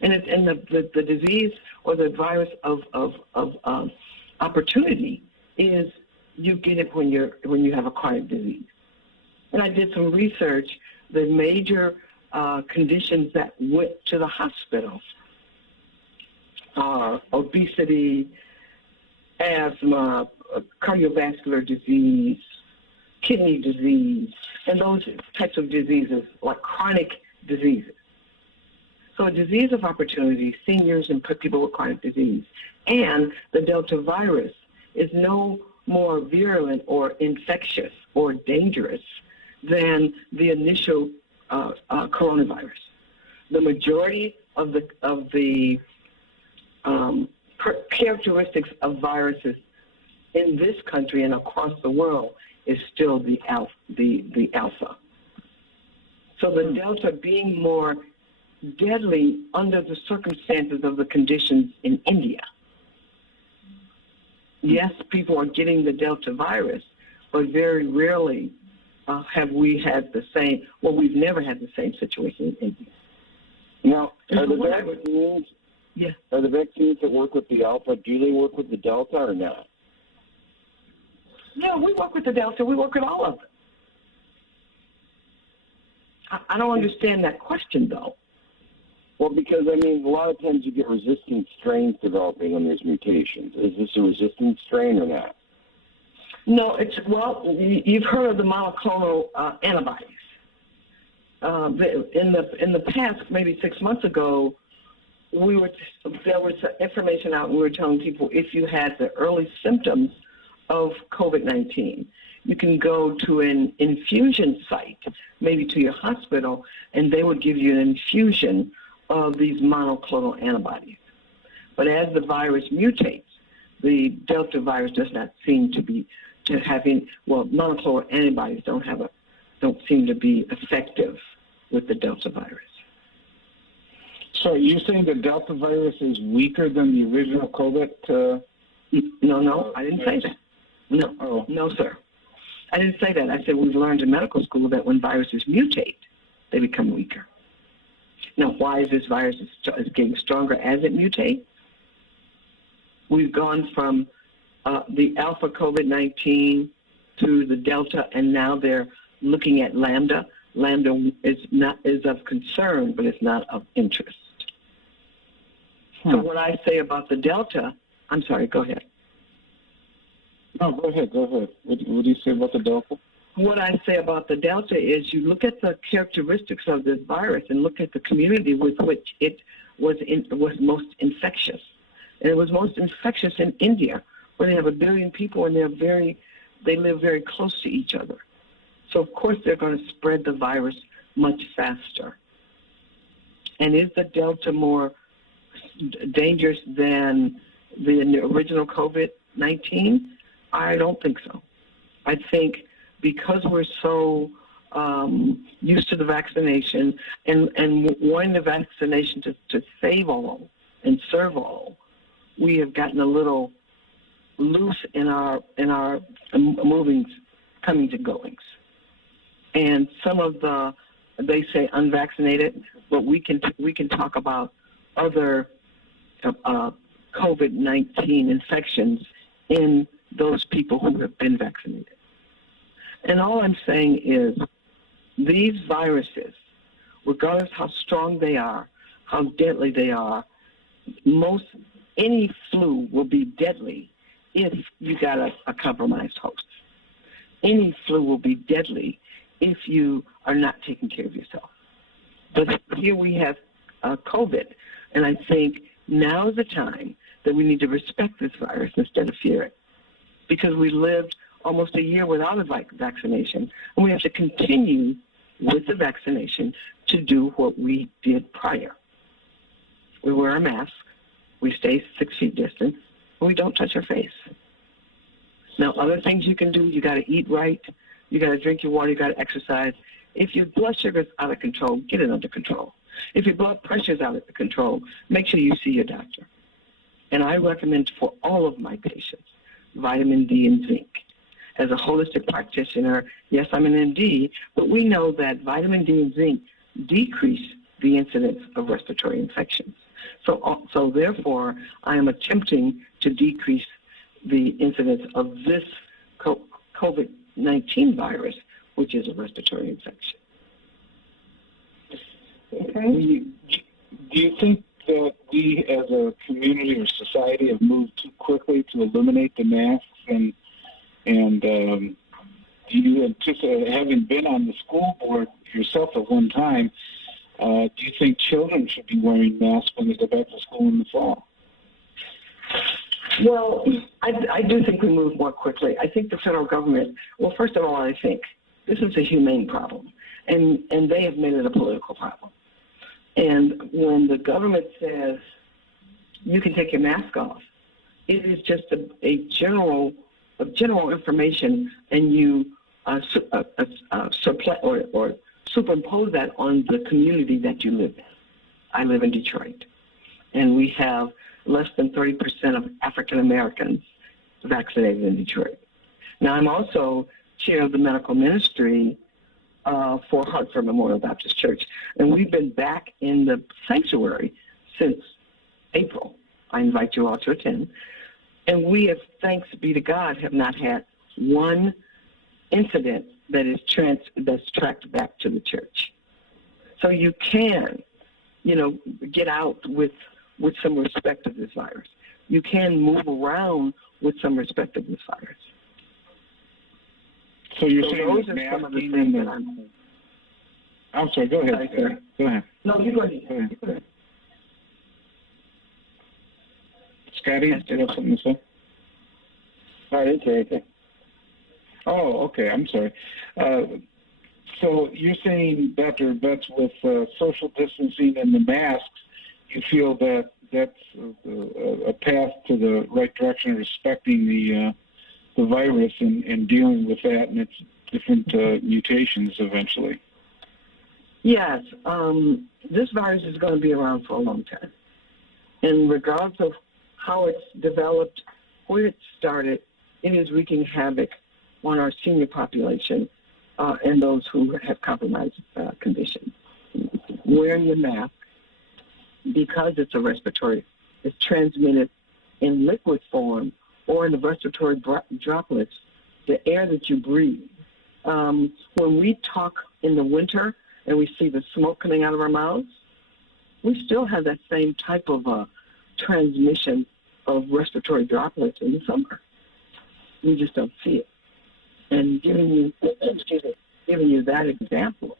And the disease or the virus of opportunity is you get it when you have a chronic disease. And I did some research. The major conditions that went to the hospital are obesity, asthma, cardiovascular disease, kidney disease, and those types of diseases, like chronic diseases. So a disease of opportunity, seniors and people with chronic disease, and the Delta virus is no more virulent or infectious or dangerous than the initial coronavirus. The majority of the characteristics of viruses in this country and across the world is still the alpha. So the Delta being more deadly under the circumstances of the conditions in India. Yes, people are getting the Delta virus, but very rarely have we had the same, well, we've never had the same situation in India. Now, are the vaccines that work with the alpha, do they work with the delta or not? Yeah, we work with the delta. We work with all of them. I don't understand that question, though. Well, because, I mean, a lot of times you get resistant strains developing when there's mutations. Is this a resistant strain or not? No, you've heard of the monoclonal antibodies. In the past, maybe 6 months ago, there was information out, and we were telling people if you had the early symptoms of COVID-19, you can go to an infusion site, maybe to your hospital, and they would give you an infusion of these monoclonal antibodies. But as the virus mutates, the Delta virus does not seem to be monoclonal antibodies don't seem to be effective with the Delta virus. So you're saying the Delta virus is weaker than the original COVID? No, I didn't say that. No, sir. I didn't say that. I said we've learned in medical school that when viruses mutate, they become weaker. Now, why is this virus is getting stronger as it mutates? We've gone from the alpha COVID-19 to the Delta, and now they're looking at Lambda. Lambda is of concern, but it's not of interest. So what I say about the Delta, I'm sorry, go ahead. No, go ahead. What do you say about the Delta? what I say about the Delta is you look at the characteristics of this virus and look at the community with which it was most infectious. And it was most infectious in India, where they have 1 billion people and they live very close to each other. So, of course, they're going to spread the virus much faster. And is the Delta more dangerous than the original COVID-19? I don't think so. I think because we're so used to the vaccination and wanting the vaccination to save all and serve all, we have gotten a little loose in our movings, comings and goings. And some of they say unvaccinated, but we can talk about other COVID-19 infections in those people who have been vaccinated. And all I'm saying is these viruses, regardless how strong they are, how deadly they are, any flu will be deadly if you got a compromised host. Any flu will be deadly if you are not taking care of yourself. But here we have COVID, and I think now is the time that we need to respect this virus instead of fear it, because we lived almost a year without a vaccination, and we have to continue with the vaccination to do what we did prior. We wear a mask, we stay 6 feet distance, and we don't touch our face. Now, other things you can do, you got to eat right, you got to drink your water, you got to exercise. If your blood sugar is out of control, get it under control. If your blood pressure is out of control, make sure you see your doctor. And I recommend for all of my patients vitamin D and zinc. As a holistic practitioner, yes, I'm an MD, but we know that vitamin D and zinc decrease the incidence of respiratory infections. So therefore, I am attempting to decrease the incidence of this COVID-19 virus, which is a respiratory infection. Okay. Do you think that we as a community or society have moved too quickly to eliminate the masks? And do you anticipate, having been on the school board yourself at one time, do you think children should be wearing masks when they go back to school in the fall? Well, I do think we move more quickly. I think the federal government, well, first of all, I think this is a humane problem, and they have made it a political problem. And when the government says you can take your mask off, it is just a general information, and you superimpose that on the community that you live in. I live in Detroit, and we have less than 30% of African Americans vaccinated in Detroit. Now, I'm also chair of the medical ministry for Hartford Memorial Baptist Church, and we've been back in the sanctuary since April. I invite you all to attend. And we, have, thanks be to God, have not had one incident that is that's tracked back to the church. So you can, get out with some respect of this virus. You can move around with some respect of this virus. So you're saying that masking and I'm sorry, go ahead. Go ahead. No, you go ahead. Scotty, do you have something to say? I didn't say anything. Oh, okay. I'm sorry. So you're saying, Dr. Betts, with social distancing and the masks, you feel that that's a path to the right direction, respecting the virus and dealing with that and its different mutations eventually? Yes. This virus is going to be around for a long time. And regardless of how it's developed, where it started, it is wreaking havoc on our senior population and those who have compromised conditions. Wearing your mask, because it's a respiratory, it's transmitted in liquid form or in the respiratory droplets, the air that you breathe. When we talk in the winter and we see the smoke coming out of our mouths, we still have that same type of transmission of respiratory droplets in the summer. We just don't see it. And giving you that example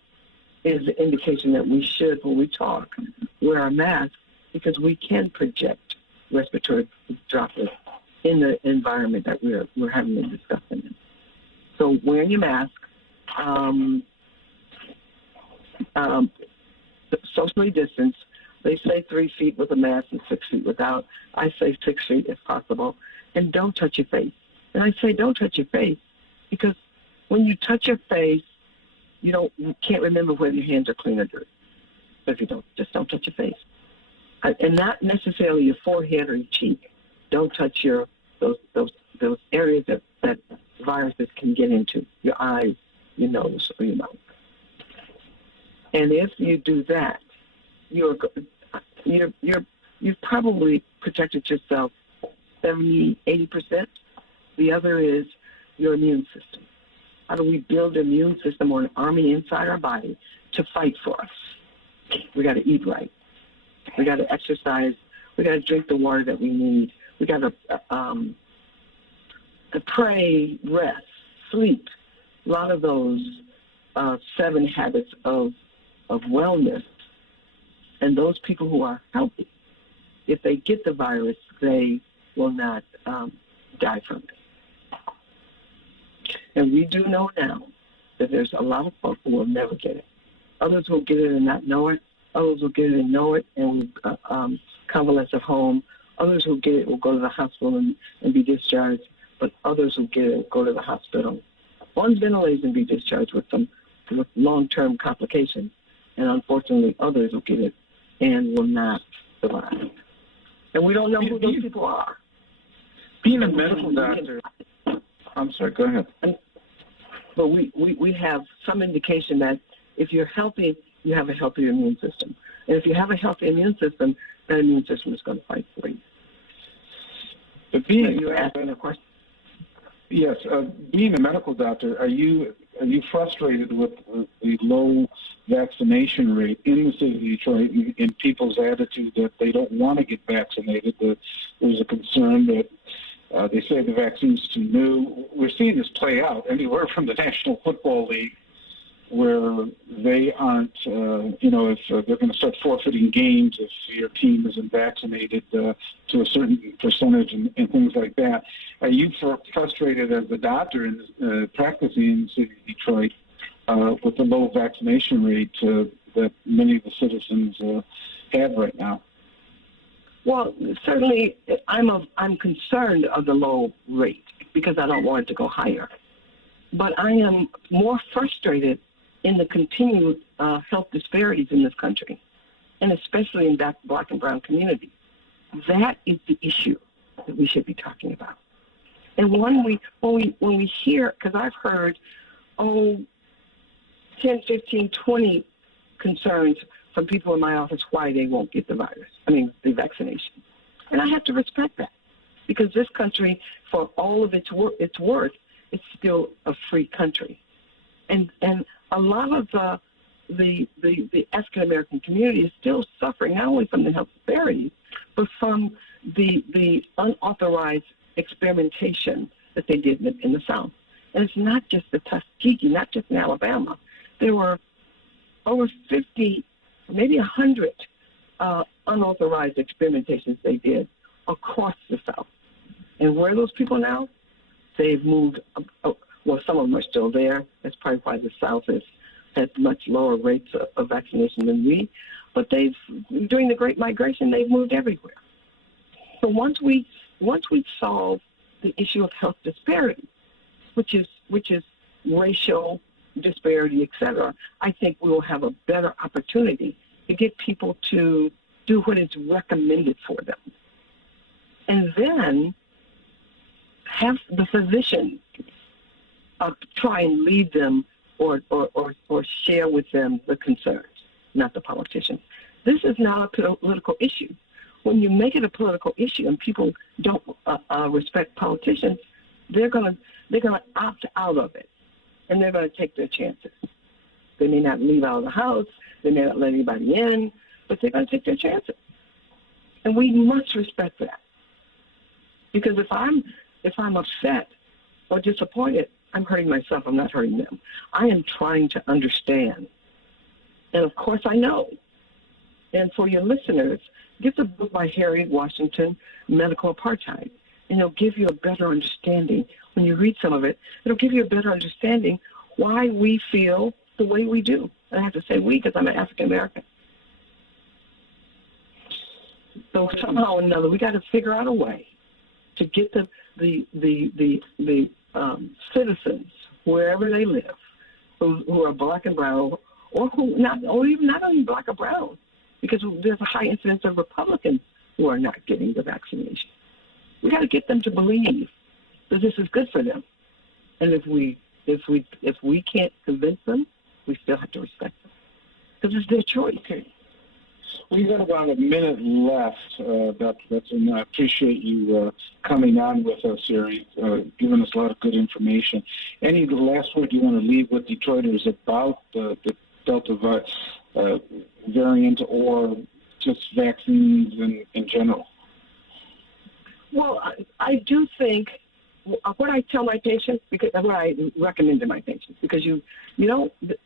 is the indication that we should, when we talk, wear our mask, because we can project respiratory droplets in the environment that we're having a discussion in. So wearing your mask, socially distance. They say 3 feet with a mask and 6 feet without. I say 6 feet if possible. And don't touch your face. And I say don't touch your face because when you touch your face, you can't remember whether your hands are clean or dirty. So if you just don't touch your face. And not necessarily your forehead or your cheek. Don't touch those areas that viruses can get into, your eyes, your nose, or your mouth. And if you do that, you've probably protected yourself 70, 80%. The other is your immune system. How do we build an immune system or an army inside our body to fight for us? We got to eat right. We got to exercise. We got to drink the water that we need. We got to pray, rest, sleep. A lot of those 7 habits of wellness. And those people who are healthy, if they get the virus, they will not die from it. And we do know now that there's a lot of folks who will never get it. Others will get it and not know it. Others will get it and know it and will convalesce at home. Others who get it will go to the hospital and be discharged. But others who get it will go to the hospital on ventilators and be discharged with long-term complications. And unfortunately, others will get it and will not survive. And we don't know who those people are. Being a medical doctor, I'm sorry, go ahead. But we have some indication that if you're healthy, you have a healthy immune system. And if you have a healthy immune system, that immune system is going to fight for you. But you're asking a question. Yes, being a medical doctor, are you frustrated with the low vaccination rate in the city of Detroit and people's attitude that they don't want to get vaccinated? There's a concern that they say the vaccine's too new. We're seeing this play out anywhere from the National Football League, where they aren't, if they're going to start forfeiting games if your team isn't vaccinated to a certain percentage and things like that. Are you frustrated as a doctor in practicing in the city of Detroit with the low vaccination rate that many of the citizens have right now? Well, certainly I'm concerned of the low rate because I don't want it to go higher. But I am more frustrated in the continued health disparities in this country, and especially in Black and brown communities. That is the issue that we should be talking about. And when we hear, because I've heard, 10, 15, 20 concerns from people in my office why they won't get the vaccination. And I have to respect that, because this country, for all of its worth, it's still a free country. And a lot of the African American community is still suffering not only from the health disparities, but from the unauthorized experimentation that they did in the South. And it's not just the Tuskegee, not just in Alabama. There were over 50, maybe 100 unauthorized experimentations they did across the South. And where are those people now? They've moved. Well, some of them are still there. That's probably why the South has much lower rates of vaccination than we. But during the Great Migration, they've moved everywhere. So once we solve the issue of health disparity, which is racial disparity, et cetera, I think we will have a better opportunity to get people to do what is recommended for them. And then have the physician try and lead them or share with them the concerns, not the politicians. This is not a political issue. When you make it a political issue and people don't respect politicians, they're gonna opt out of it, and they're gonna take their chances. They may not leave out of the house, they may not let anybody in, but they're gonna take their chances, and we must respect that. Because if I'm upset or disappointed, I'm hurting myself. I'm not hurting them. I am trying to understand. And, of course, I know. And for your listeners, get the book by Harry Washington, Medical Apartheid, and it'll give you a better understanding. When you read some of it, it'll give you a better understanding why we feel the way we do. And I have to say we because I'm an African American. So somehow or another, we got to figure out a way to get the citizens wherever they live, who are black and brown, or not only black or brown, because there's a high incidence of Republicans who are not getting the vaccination. We got to get them to believe that this is good for them, and if we can't convince them, we still have to respect them because it's their choice. Okay. We've got about a minute left, Betsy, and I appreciate you coming on with us here, giving us a lot of good information. Any last word you want to leave with Detroiters about the Delta variant or just vaccines in general? Well, I do think what I tell my patients, because what I recommend to my patients, because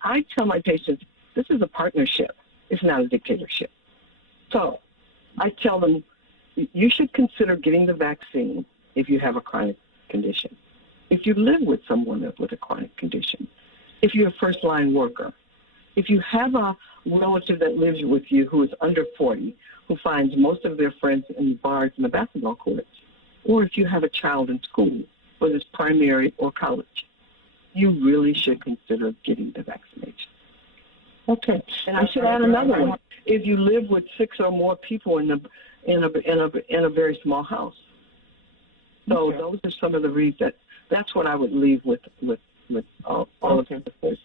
I tell my patients this is a partnership. It's not a dictatorship. So I tell them you should consider getting the vaccine if you have a chronic condition, if you live with someone with a chronic condition, if you're a first-line worker, if you have a relative that lives with you who is under 40, who finds most of their friends in the bars and the basketball courts, or if you have a child in school, whether it's primary or college, you really should consider getting the vaccination. Okay. And I should add another one. If you live with 6 or more people in a very small house. So those are some of the reasons that's what I would leave with all of this.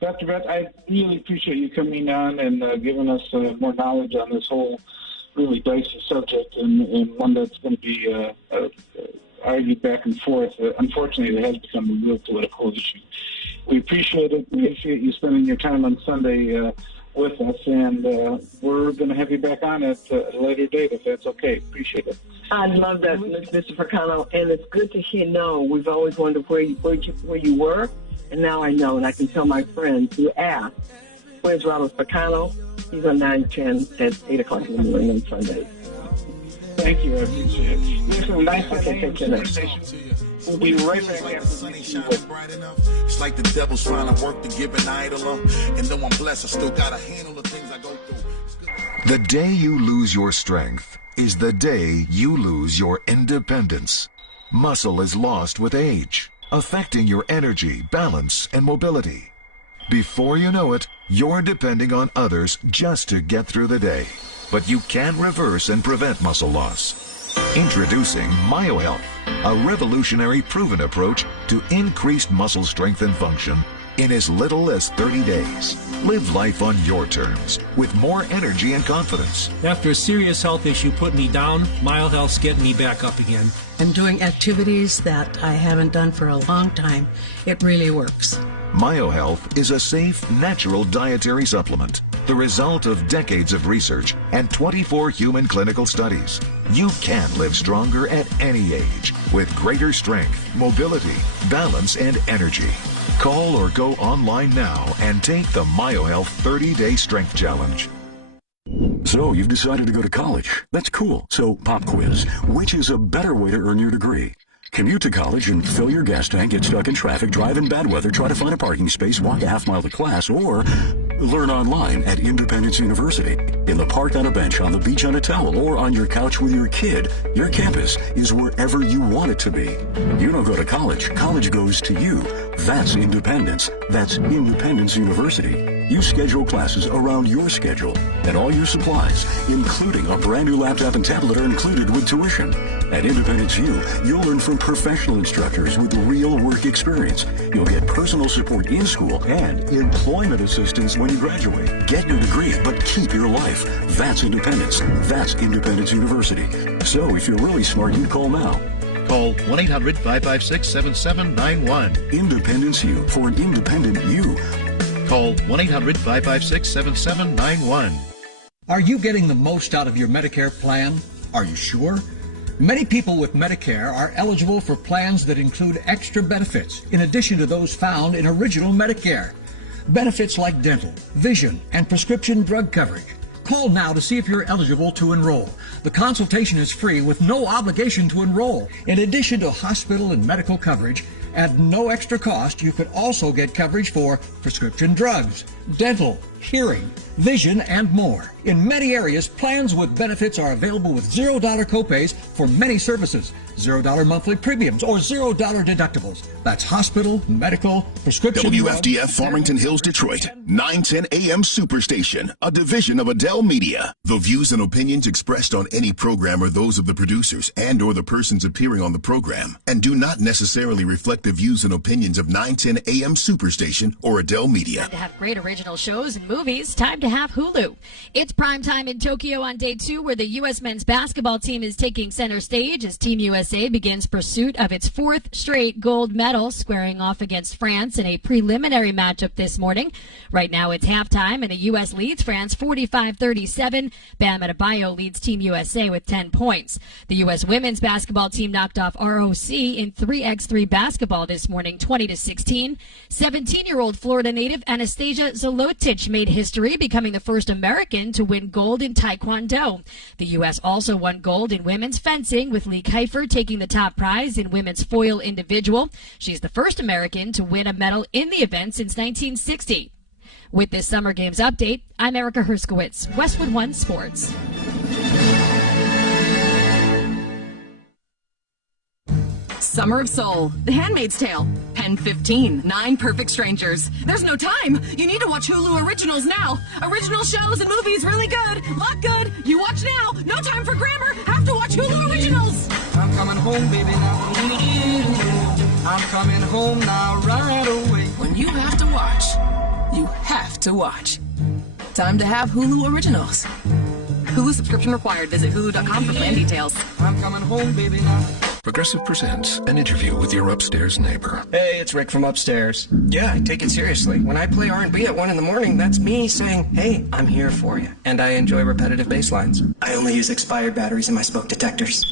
Dr. Betts, I really appreciate you coming on and giving us more knowledge on this whole really dicey subject and one that's going to be argued back and forth. Unfortunately, it has become a real political issue. We appreciate it. We appreciate you spending your time on Sunday with us, and we're going to have you back on at a later date if that's okay. Appreciate it. I love that, Mr. Ficano, and it's good to know. We've always wondered where you were, and now I know, and I can tell my friends who ask, where's Robert Ficano? He's on 9:10 at 8 o'clock in the morning on Sunday. Thank you. I appreciate it. Listen, nice AM Superstation. We'll be right back after this. It's like the devil's trying to work to give an idol up. And though I'm blessed, I still gotta handle the things I go through. The day you lose your strength is the day you lose your independence. Muscle is lost with age, affecting your energy, balance, and mobility. Before you know it, you're depending on others just to get through the day. But you can reverse and prevent muscle loss. Introducing Myohealth, a revolutionary proven approach to increased muscle strength and function in as little as 30 days. Live life on your terms with more energy and confidence. After a serious health issue put me down, Myohealth's getting me back up again. And doing activities that I haven't done for a long time, it really works. Myohealth is a safe, natural dietary supplement, the result of decades of research and 24 human clinical studies. You can live stronger at any age with greater strength, mobility, balance, and energy. Call or go online now and take the Myohealth 30-Day Strength Challenge. So you've decided to go to college. That's cool. So pop quiz. Which is a better way to earn your degree? Commute to college and fill your gas tank, get stuck in traffic, drive in bad weather, try to find a parking space, walk a half-mile to class, or learn online at Independence University. In the park on a bench, on the beach on a towel, or on your couch with your kid, your campus is wherever you want it to be. You don't go to college. College goes to you. That's independence. That's Independence University. You schedule classes around your schedule, and all your supplies, including a brand new laptop and tablet, are included with tuition. At Independence U, you'll learn from professional instructors with real work experience. You'll get personal support in school and employment assistance when you graduate. Get your degree, but keep your life. That's independence. That's Independence University. So if you're really smart, you call now. Call 1-800-556-7791. Independence U for an independent you. Call 1-800-556-7791. Are you getting the most out of your Medicare plan? Are you sure? Many people with Medicare are eligible for plans that include extra benefits in addition to those found in original Medicare. Benefits like dental, vision, and prescription drug coverage. Call now to see if you're eligible to enroll. The consultation is free with no obligation to enroll. In addition to hospital and medical coverage, at no extra cost, you could also get coverage for prescription drugs, dental, hearing, vision, and more. In many areas, plans with benefits are available with $0 copays for many services, $0 monthly premiums, or $0 deductibles. That's hospital, medical, prescription WFDF drugs, Farmington Hills, Detroit, 910 AM Superstation, a division of Adele Media. The views and opinions expressed on any program are those of the producers and or the persons appearing on the program and do not necessarily reflect the views and opinions of 910 AM Superstation or Adele Media. To have great original shows and movies, time to have Hulu. It's prime time in Tokyo on day 2, where the U.S. men's basketball team is taking center stage as Team USA begins pursuit of its 4th straight gold medal, squaring off against France in a preliminary matchup this morning. Right now it's halftime, and the U.S. leads France 45-37. Bam Adebayo leads Team USA with 10 points. The U.S. women's basketball team knocked off ROC in 3x3 basketball this morning, 20-16. 17-year-old Florida native Anastasia Zolotic made history, becoming the first American to win gold in Taekwondo. The U.S. also won gold in women's fencing, with Lee Kiefer taking the top prize in women's foil individual. She's the first American to win a medal in the event since 1960. With this Summer Games update, I'm Erica Herskowitz, Westwood One Sports. Summer of Soul, The Handmaid's Tale, Pen 15, 9 Perfect Strangers. There's no time. You need to watch Hulu Originals now. Original shows and movies really good. Lot good. You watch now. No time for grammar. Have to watch Hulu Originals. I'm coming home, baby, now. I'm coming home now right away. When you have to watch, you have to watch. Time to have Hulu Originals. Hulu subscription required. Visit hulu.com for plan details. I'm coming home, baby, now. Progressive presents an interview with your upstairs neighbor. Hey, it's Rick from upstairs. Yeah, I take it seriously. When I play R&B at 1 in the morning, that's me saying, hey, I'm here for you. And I enjoy repetitive bass lines. I only use expired batteries in my smoke detectors.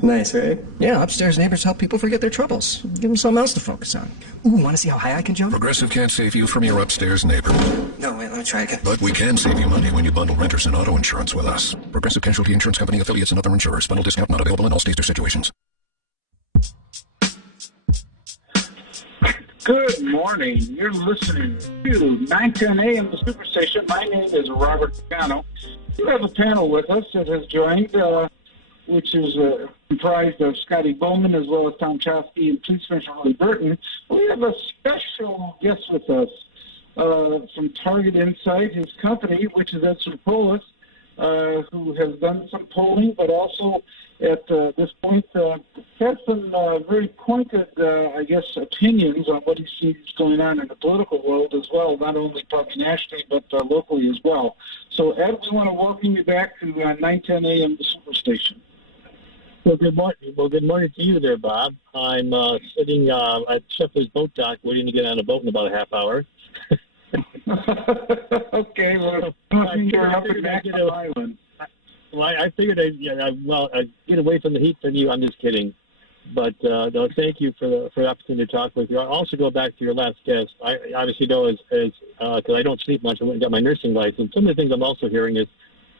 Nice, right? Yeah, upstairs neighbors help people forget their troubles. Give them something else to focus on. Ooh, want to see how high I can jump? Progressive can't save you from your upstairs neighbor. No, wait, let me try again. But we can save you money when you bundle renters and auto insurance with us. Progressive Casualty Insurance Company, affiliates, and other insurers. Bundle discount not available in all states or situations. Good morning. You're listening to 910 AM the Superstation. My name is Robert Ficano. We have a panel with us that has joined, which is comprised of Scotty Boman as well as Tom Choske and Police Commissioner Willie Burton. We have a special guest with us from Target Insight, his company, which is Ed Sarpolus, who has done some polling, but also at this point had some very pointed, opinions on what he sees going on in the political world as well, not only probably nationally, but locally as well. So, Ed, we want to welcome you back to 910 AM, the Superstation. Well, good morning. Well, good morning to you there, Bob. I'm sitting at Shepherd's Boat Dock waiting to get on a boat in about a half hour. Okay, well, you're up and back on the island. Well, I figured I'd get away from the heat from you. I'm just kidding. But no, thank you for the opportunity to talk with you. I'll also go back to your last guest. I obviously know because I don't sleep much. I went and got my nursing license. Some of the things I'm also hearing is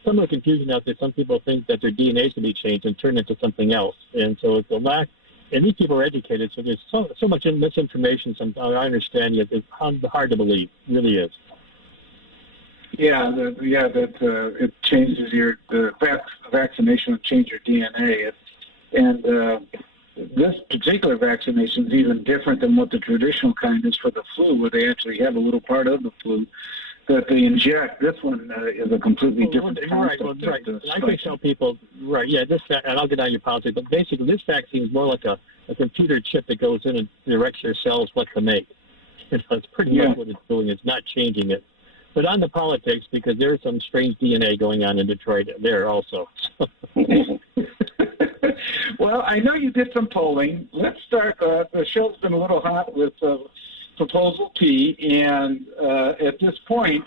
some of the confusion out there. Some people think that their DNA should be changed and turned into something else. And so it's a lack. And these people are educated, so there's so much misinformation. I understand you. It's hard to believe. It really is. Yeah, it changes the vaccination will change your DNA, and this particular vaccination is even different than what the traditional kind is for the flu, where they actually have a little part of the flu that they inject. This one is a completely different concept. Right. I can tell people, right, yeah, and I'll get on your politics, but basically this vaccine is more like a computer chip that goes in and directs your cells what to make. It's pretty much what it's doing. It's not changing it. But on the politics, because there's some strange DNA going on in Detroit there also. Well, I know you did some polling. Let's start. The show's been a little hot with Proposal P, and at this point,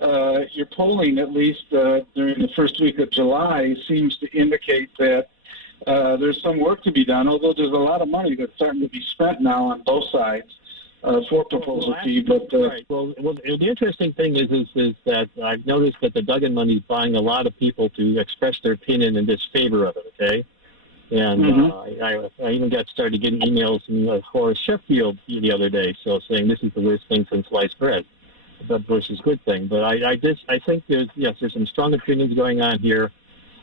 your polling, at least during the first week of July, seems to indicate that there's some work to be done, although there's a lot of money that's starting to be spent now on both sides for proposal P. But right. Well, the interesting thing is that I've noticed that the Duggan money is buying a lot of people to express their opinion in disfavor of it. Okay. And I even got started getting emails from Horace Sheffield the other day, so saying this is the worst thing since sliced bread, versus good thing. But I think there's some strong opinions going on here.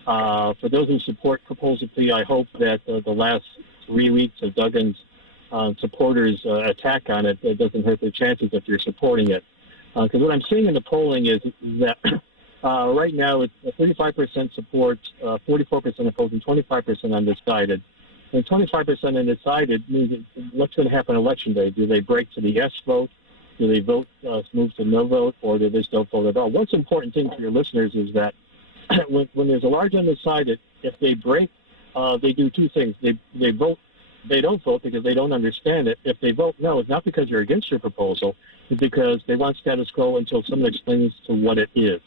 For those who support Proposal P, I hope that the last 3 weeks of Duggan's supporters' attack on it doesn't hurt their chances if you're supporting it. Because what I'm seeing in the polling is that right now it's 35% support, 44% opposing, 25% undecided. And 25% undecided means what's going to happen on Election Day? Do they break to the yes vote? Do they vote, move to no vote, or do they still vote at all? What's important thing for your listeners is that when there's a large undecided, if they break, they do two things. They vote. They don't vote because they don't understand it. If they vote no, it's not because they're against your proposal. It's because they want status quo until someone explains to what it is.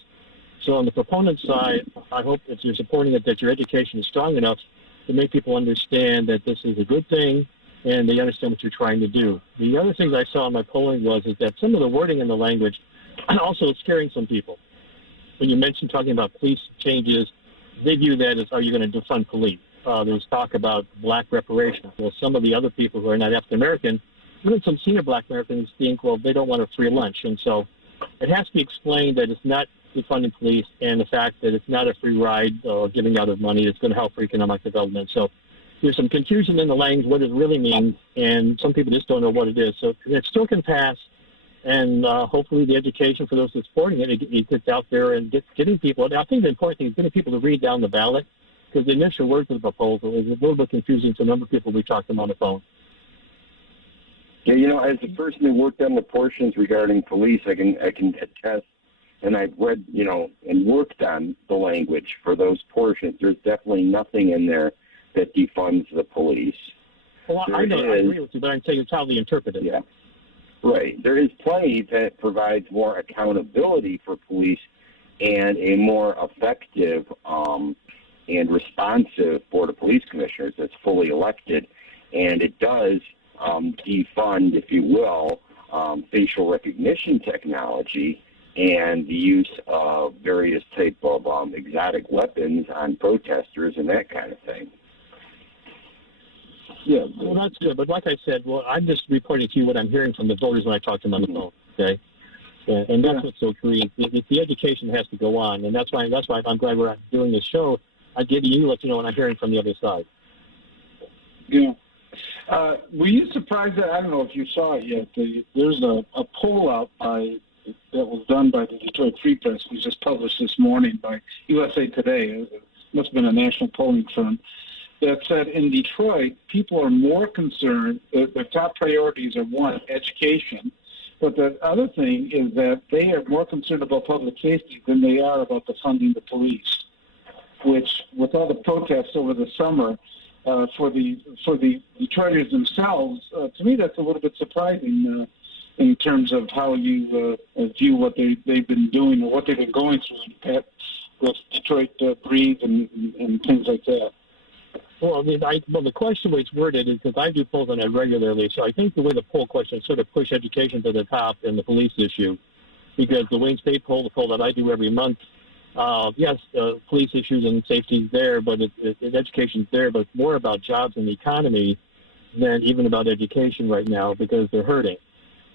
So on the proponent side, I hope if you're supporting it that your education is strong enough to make people understand that this is a good thing and they understand what you're trying to do. The other things I saw in my polling is that some of the wording in the language also is scaring some people. When you mentioned talking about police changes, they view that as, are you going to defund police? There's talk about black reparations. Well, some of the other people who are not African American, even some senior black Americans think, well, they don't want a free lunch. And so it has to be explained that it's not defunding police and the fact that it's not a free ride or giving out of money. It's going to help for economic development. So there's some confusion in the language, what it really means, and some people just don't know what it is. So it still can pass, and hopefully the education for those who are supporting it gets out there and getting people. I think the important thing is getting people to read down the ballot, because the initial words of the proposal is a little bit confusing to a number of people we talked to on the phone. Yeah, as a person who worked on the portions regarding police, I can attest, and I've read, and worked on the language for those portions. There's definitely nothing in there that defunds the police. Well, I agree with you, but I'm saying it's how they interpret it. Yeah, right. There is plenty that provides more accountability for police and a more effective and responsive Board of Police Commissioners that's fully elected, and it does defund, if you will, facial recognition technology and the use of various type of exotic weapons on protesters and that kind of thing. Yeah, well, that's good. But like I said, I'm just reporting to you what I'm hearing from the voters when I talk to them on the phone. Okay, and that's what's so true. The education has to go on, and that's why I'm glad we're doing this show. I give you, let you know what I'm hearing from the other side. Yeah. Were you surprised that, I don't know if you saw it yet, there's a poll out that was done by the Detroit Free Press, was just published this morning by USA Today. It must have been a national polling firm, that said in Detroit, people are more concerned, their top priorities are, one, education, but the other thing is that they are more concerned about public safety than they are about defunding the police, which, with all the protests over the summer, for the Detroiters themselves, to me that's a little bit surprising in terms of how you view what they've been doing or what they've been going through with Detroit Breathe and things like that. Well, the question was worded is because I do polls on it regularly, so I think the way the poll question sort of push education to the top and the police issue, because the Wayne State poll, the poll that I do every month, yes, police issues and safety is there, but education's there, but it's more about jobs and the economy than even about education right now because they're hurting.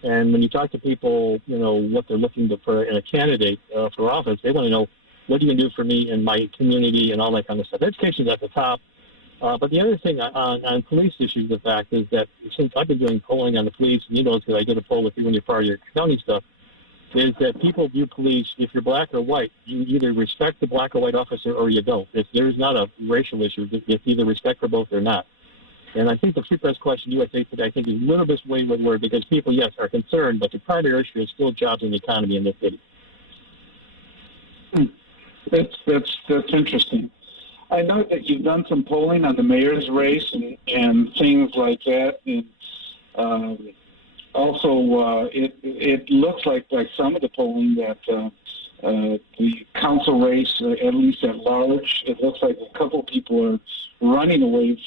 And when you talk to people, what they're looking for in a candidate for office, they want to know, what are you going to do for me in my community and all that kind of stuff. Education's at the top. But the other thing on police issues, the fact is that since I've been doing polling on the police, and because I did a poll with you when you're part of your county stuff, is that people view police, if you're black or white, you either respect the black or white officer or you don't. There's not a racial issue. It's either respect for both or not. And I think the Free Press question, USA Today, I think is a little bit way with word because people, yes, are concerned, but the primary issue is still jobs and the economy in this city. That's interesting. I know that you've done some polling on the mayor's race and things like that, and also it looks like some of the polling that the council race, at least at large. It looks like a couple people are running away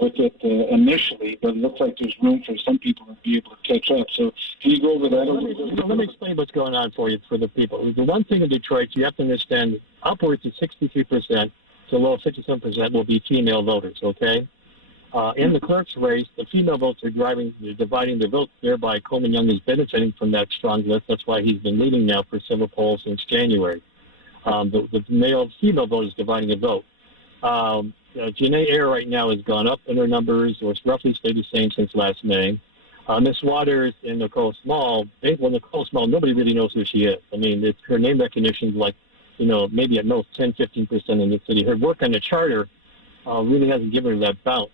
with it initially, but it looks like there's room for some people to be able to catch up. So can you go over that a little bit? Let me explain what's going on for you, for the people. The one thing in Detroit, you have to understand, upwards of 63% to low 57% will be female voters, okay? In the clerk's race, the female votes are dividing the votes, thereby Coleman Young is benefiting from that strong list. That's why he's been leading now for several polls since January. The male-female vote is dividing the vote. Janae Eyre right now has gone up in her numbers, or it's roughly stayed the same since last May. Miss Waters and Nicole Small, Nicole Small, nobody really knows who she is. I mean, her name recognition is like, maybe at most 10, 15% in the city. Her work on the charter really hasn't given her that bounce.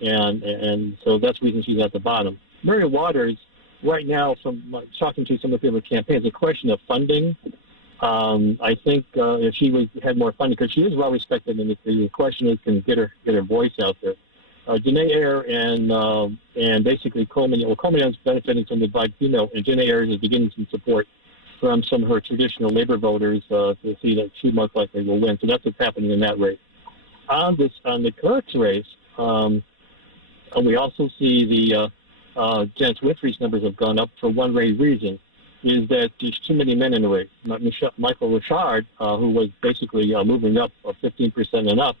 And so that's the reason she's at the bottom. Mary Waters, right now, from talking to some of the people campaigns, a question of funding. I think if she had more funding, because she is well respected in the city, the question is, can get her voice out there. Janae Eyre and basically Coleman Young's benefiting from the divide female, and Janae Eyre is beginning some support from some of her traditional labor voters to see that she most likely will win. So that's what's happening in that race. On the clerk's race. We also see the Janice Winfrey's numbers have gone up for one main reason, is that there's too many men in the race. Michael Richard, who was basically moving up 15% and up,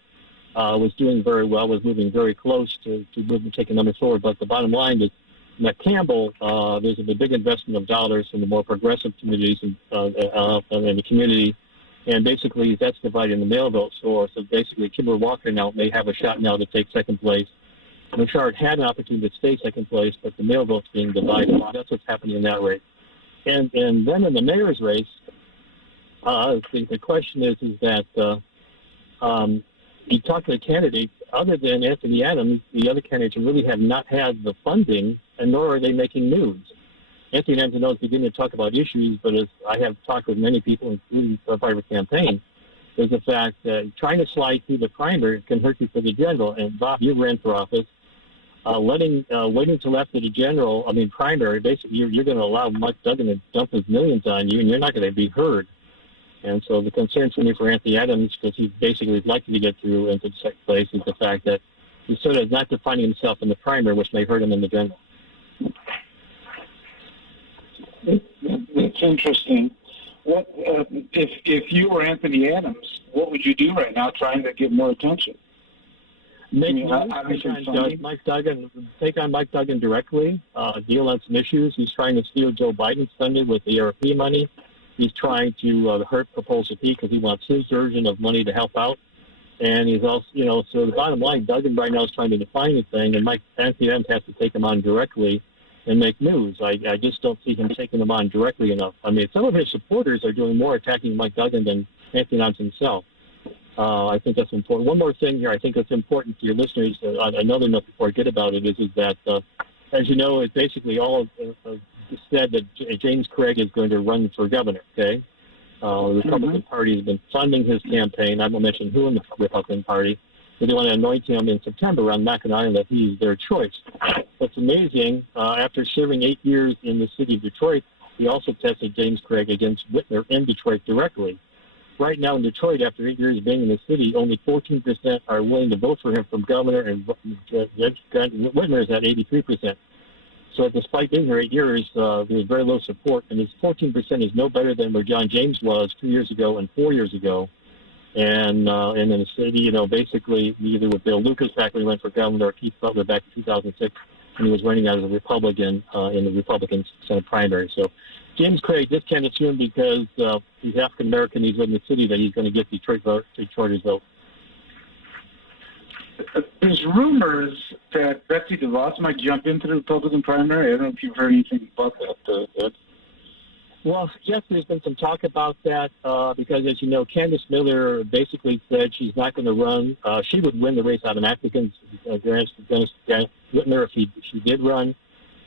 was doing very well, was moving very close to taking numbers forward. But the bottom line is that Campbell, there's a big investment of dollars in the more progressive communities in the community, and basically that's dividing the male vote. So basically Kimber Walker now may have a shot now to take second place. Richard had an opportunity to stay second place, but the male vote's being divided. That's what's happening in that race. And then in the mayor's race, the question is that you talk to the candidates, other than Anthony Adams, the other candidates really have not had the funding, and nor are they making news. Anthony Adams is beginning to talk about issues, but as I have talked with many people, including the private campaign, there's the fact that trying to slide through the primary can hurt you for the general. And Bob, you ran for office. Waiting till after the primary, basically you're going to allow Mike Duggan to dump his millions on you, and you're not going to be heard. And so the concern for me for Anthony Adams, because he basically is likely to get through into the second place, is the fact that he's sort of not defining himself in the primary, which may hurt him in the general. That's interesting. What if you were Anthony Adams, what would you do right now trying to get more attention? Mike Duggan, take on Mike Duggan directly, deal on some issues. He's trying to steal Joe Biden's funding with the ARP money. He's trying to hurt Proposal P because he wants his version of money to help out. And he's also, so the bottom line, Duggan right now is trying to define the thing, and Anthony Adams has to take him on directly and make news. I just don't see him taking them on directly enough. I mean, some of his supporters are doing more attacking Mike Duggan than Anthony Adams himself. I think that's important. One more thing here, I think that's important to your listeners. Another note before I get about it is that, as you know, it's basically all said that James Craig is going to run for governor, okay? The Republican Party has been funding his campaign. I won't mention who in the Republican Party, but they want to anoint him in September on Mackinac Island that he's their choice. What's amazing, after serving 8 years in the city of Detroit, he also tested James Craig against Whitmer in Detroit directly. Right now in Detroit, after 8 years being in the city, only 14% are willing to vote for him from governor, and Whitmer is at 83%. So despite being here 8 years, there's very low support, and his 14% is no better than where John James was 2 years ago and 4 years ago. And in the city, basically either with Bill Lucas back when he went for governor, or Keith Butler back in 2006 when he was running as a Republican in the Republican Senate primary. So James Craig, this can't assume because he's African American, he's in the city, that he's going to get Detroiters vote. There's rumors that Betsy DeVos might jump into the Republican primary. I don't know if you've heard anything about that. Well, yes, there's been some talk about that because, as you know, Candace Miller basically said she's not going to run. She would win the race automatically against Whitmer if she did run.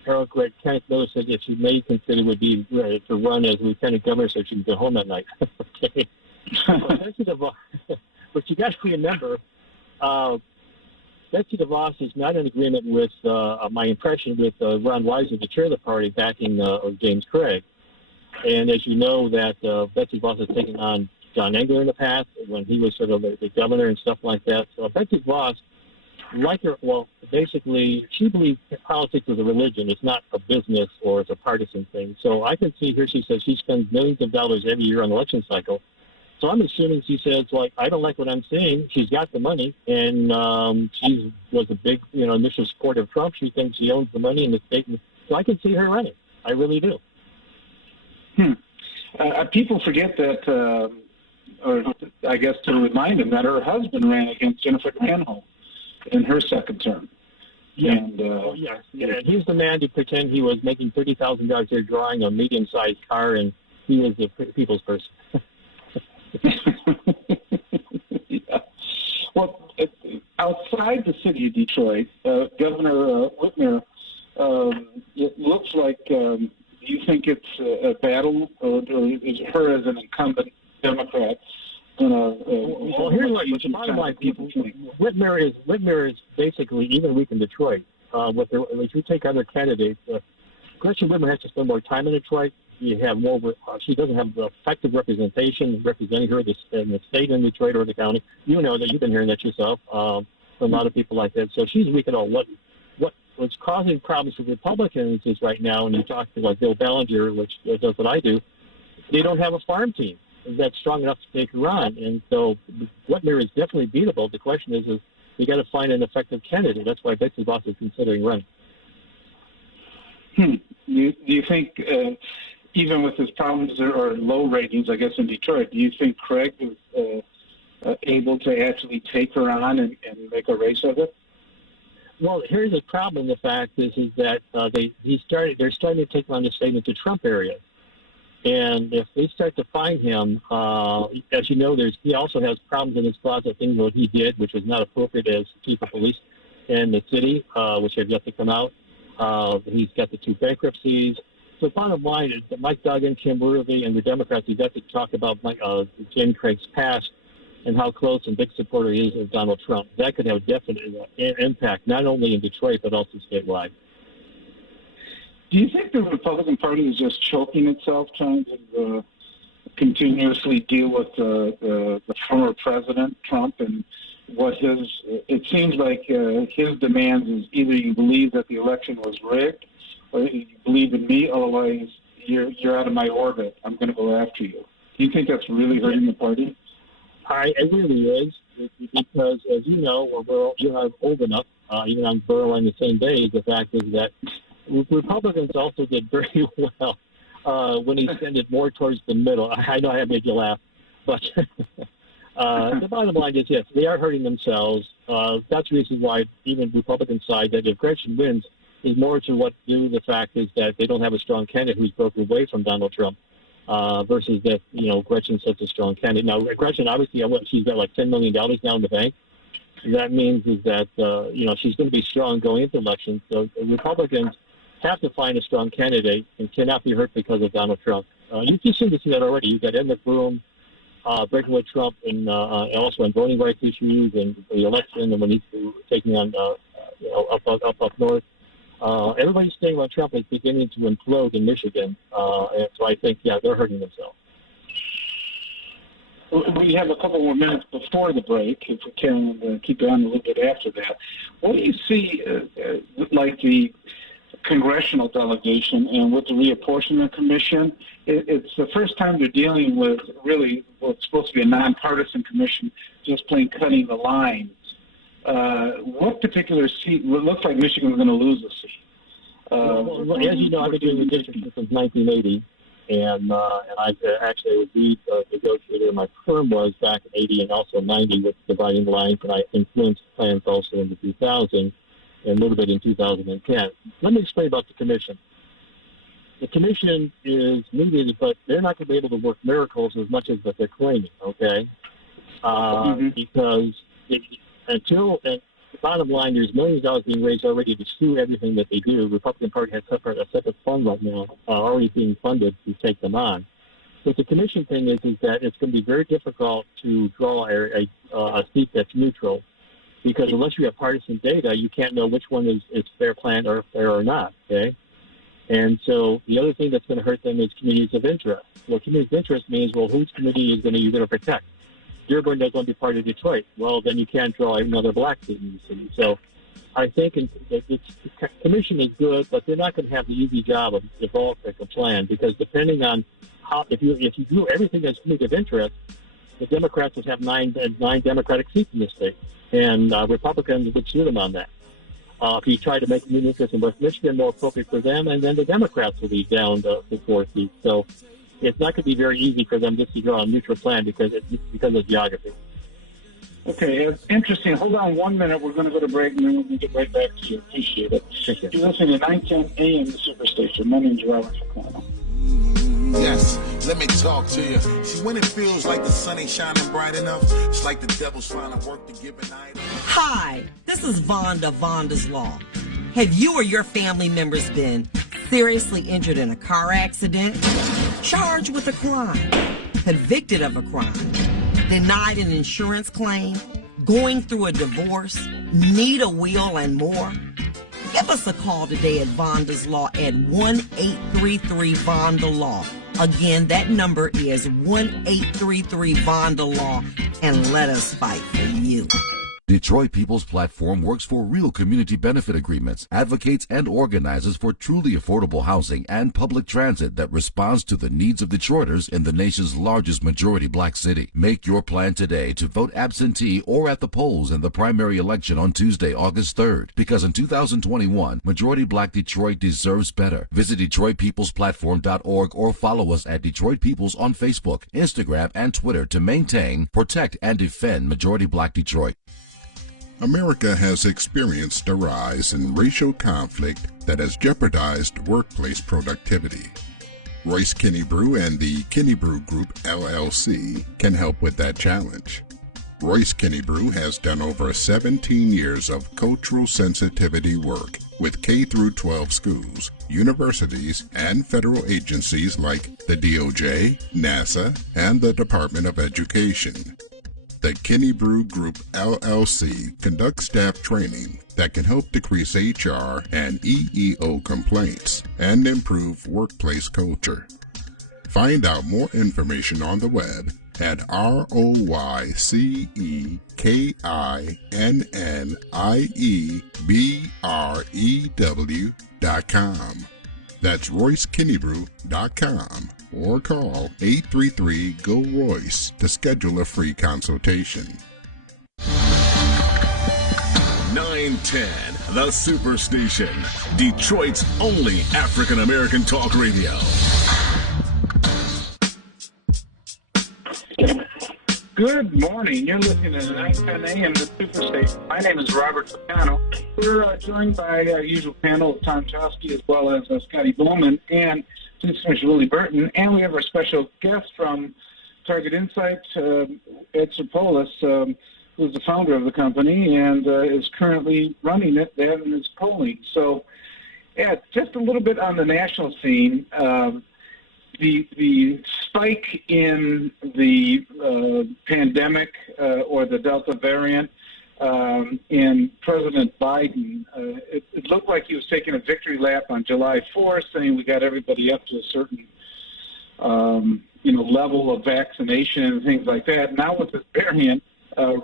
Kenneth Miller said if she may consider would be to run as lieutenant governor so she can go home at night. Okay. But you got to remember, Betsy DeVos is not in agreement with my impression with Ron Weiser, the chair of the party, backing James Craig. And as you know, that Betsy Voss has taken on John Engler in the past when he was sort of the governor and stuff like that. So Betsy Voss, like her, well, basically, she believes politics is a religion. It's not a business or it's a partisan thing. So I can see here, she says she spends millions of dollars every year on the election cycle. So I'm assuming she says, like, I don't like what I'm seeing. She's got the money, and she was a big, initial supporter of Trump. She thinks she owns the money in the state. So I can see her running. I really do. People forget that, or I guess to remind them that her husband ran against Jennifer Granholm in her second term. Yeah. And, he's the man to pretend he was making $30,000 here drawing a medium-sized car, and he was the people's person. Yeah. Well, outside the city of Detroit, Governor Whitmer, it looks like, do you think it's a battle, or is her as an incumbent Democrat going to... well, here's what the bottom line, people think. Whitmer is basically, even weak in Detroit, if you take other candidates, Gretchen Whitmer has to spend more time in Detroit. You have more. She doesn't have the effective representation representing her in the state in Detroit or the county. You know that, you've been hearing that yourself from a lot of people like that. So she's weak at all. What's causing problems for Republicans is right now, and you talk to like Bill Ballinger, which does what I do, they don't have a farm team that's strong enough to take her on. And so Whitmer is definitely beatable. The question is you got to find an effective candidate. That's why Betsy Voss is considering running. Do you think, even with his problems or low ratings, I guess, in Detroit, do you think Craig is able to actually take her on and make a race of it? Well, here's the problem. The fact is that they're starting to take on the state into Trump area. And if they start to find him, as you know, he also has problems in his closet, things that he did, which was not appropriate as chief of police in the city, which have yet to come out. He's got the 2 bankruptcies. So bottom line is that Mike Duggan, Kim Worthy, and the Democrats have got to talk about Jim Craig's past and how close and big supporter he is of Donald Trump. That could have a definite impact, not only in Detroit, but also statewide. Do you think the Republican Party is just choking itself, trying to continuously deal with the former president, Trump, and what it seems like his demands is either you believe that the election was rigged, or you believe in me, otherwise you're out of my orbit. I'm going to go after you. Do you think that's really hurting the party? It really is, because as you know, you're not old enough, even on Burrow on the same day, the fact is that Republicans also did very well when he extended more towards the middle. I know I have made you laugh, but the bottom line is, yes, they are hurting themselves. That's the reason why even Republican side, that if Gretchen wins, is more to what do the fact is that they don't have a strong candidate who's broken away from Donald Trump versus that, Gretchen's such a strong candidate. Now, Gretchen, obviously, she's got like $10 million now in the bank. That means is that, she's going to be strong going into elections. So the Republicans have to find a strong candidate and cannot be hurt because of Donald Trump. You seem to see that already. You've got Ed McBroom breaking with Trump and also on voting rights issues and the election and when he's taking on, up north. Everybody's saying about Trump is beginning to implode in Michigan. And so I think, they're hurting themselves. We have a couple more minutes before the break, if we can keep on a little bit after that. What do you see like the congressional delegation and with the reapportionment commission? It's the first time they're dealing with really what's supposed to be a nonpartisan commission, just plain cutting the lines. What particular seat? It looks like Michigan's going to lose a seat. As you know, I've been doing the district since 1980, and I actually was lead negotiator. My firm was back in 80 and also 90 with dividing the lines, and I influenced plans also in the 2000 and a little bit in 2010. Let me explain about the commission. The commission is needed, but they're not going to be able to work miracles as much as that they're claiming, okay? Because until the bottom line, there's millions of dollars being raised already to sue everything that they do. The Republican Party has a separate fund right now already being funded to take them on. But the commission thing is that it's going to be very difficult to draw a seat that's neutral, because unless you have partisan data, you can't know which one is fair plan or fair or not, okay? And so the other thing that's going to hurt them is communities of interest. Well, communities of interest means, well, whose community is you're going to protect? Dearborn doesn't want to be part of Detroit. Well, then you can't draw another black seat in the city. So I think the commission is good, but they're not going to have the easy job of developing a plan, because depending on how, if you do everything that's community of interest, the Democrats would have nine Democratic seats in the state, and Republicans would sue them on that. If you try to make community interest in West Michigan more appropriate for them, and then the Democrats will be down to 4 seats. So it's not going to be very easy for them just to draw a neutral plan because of geography. Okay, it's interesting. Hold on 1 minute. We're going to go to break, and then we're going to get right back to you. Appreciate it. You're listening to 910 AM Superstation. My name's Robert Ficano. Yes, let me talk to you. See, when it feels like the sun ain't shining bright enough, it's like the devil's trying to work to give an item. Hi, this is Vonda, Vonda's Law. Have you or your family members been seriously injured in a car accident, charged with a crime, convicted of a crime, denied an insurance claim, going through a divorce, need a will, and more? Give us a call today at Vonda's Law at 1-833-VONDA-LAW. Again, that number is 1-833-VONDA-LAW, and let us fight for you. Detroit People's Platform works for real community benefit agreements, advocates and organizes for truly affordable housing and public transit that responds to the needs of Detroiters in the nation's largest majority black city. Make your plan today to vote absentee or at the polls in the primary election on Tuesday, August 3rd. Because in 2021, majority black Detroit deserves better. Visit DetroitPeoplesPlatform.org or follow us at Detroit Peoples on Facebook, Instagram, and Twitter to maintain, protect, and defend majority black Detroit. America has experienced a rise in racial conflict that has jeopardized workplace productivity. Royce Kennebrew and the Kennebrew Group, LLC, can help with that challenge. Royce Kennebrew has done over 17 years of cultural sensitivity work with K-12 schools, universities, and federal agencies like the DOJ, NASA, and the Department of Education. The Kennebrew Group, LLC conducts staff training that can help decrease HR and EEO complaints and improve workplace culture. Find out more information on the web at RoyceKenniebrew.com. That's RoyceKennebrew.com. Or call 833-GO-ROYCE to schedule a free consultation. 910, the Superstation, Detroit's only African-American talk radio. Good morning. You're listening to 910 AM, the Superstation. My name is Robert Ficano. We're joined by our usual panel of Tom Choske as well as Scotty Boman and Willie Burton, and we have our special guest from Target Insights, Ed Sarpolus, who's the founder of the company and is currently running it and is polling. So, Ed, just a little bit on the national scene. The spike in the pandemic or the Delta variant in President Biden, it looked like he was taking a victory lap on July 4th, saying we got everybody up to a certain level of vaccination and things like that. Now with this variant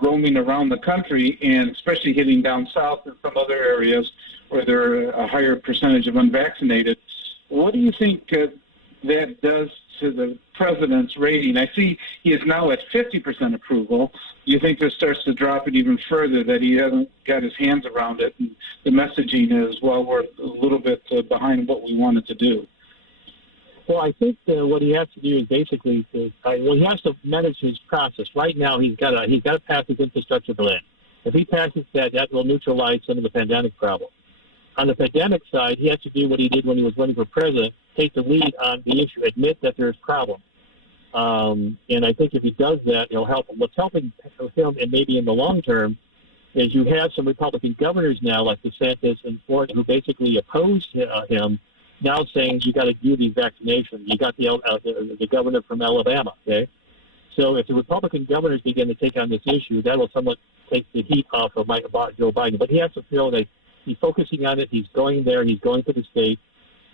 roaming around the country and especially hitting down south and some other areas where there are a higher percentage of unvaccinated, what do you think that does to the president's rating? I see he is now at 50% approval. Do you think this starts to drop it even further, that he hasn't got his hands around it? And the messaging is, well, we're a little bit behind what we wanted to do. Well, I think what he has to do is basically, he has to manage his process. Right now, he's got to pass his infrastructure bill. If he passes that, that will neutralize some of the pandemic problem. On the pandemic side, he has to do what he did when he was running for president, take the lead on the issue, admit that there's problems. And I think if he does that, it'll help him. What's helping him, and maybe in the long term, is you have some Republican governors now, like DeSantis and Florida, who basically oppose him, now saying you got to do these vaccinations. You got the governor from Alabama, okay? So if the Republican governors begin to take on this issue, that will somewhat take the heat off of Joe Biden. But he has to feel that he's focusing on it. He's going there. He's going to the state.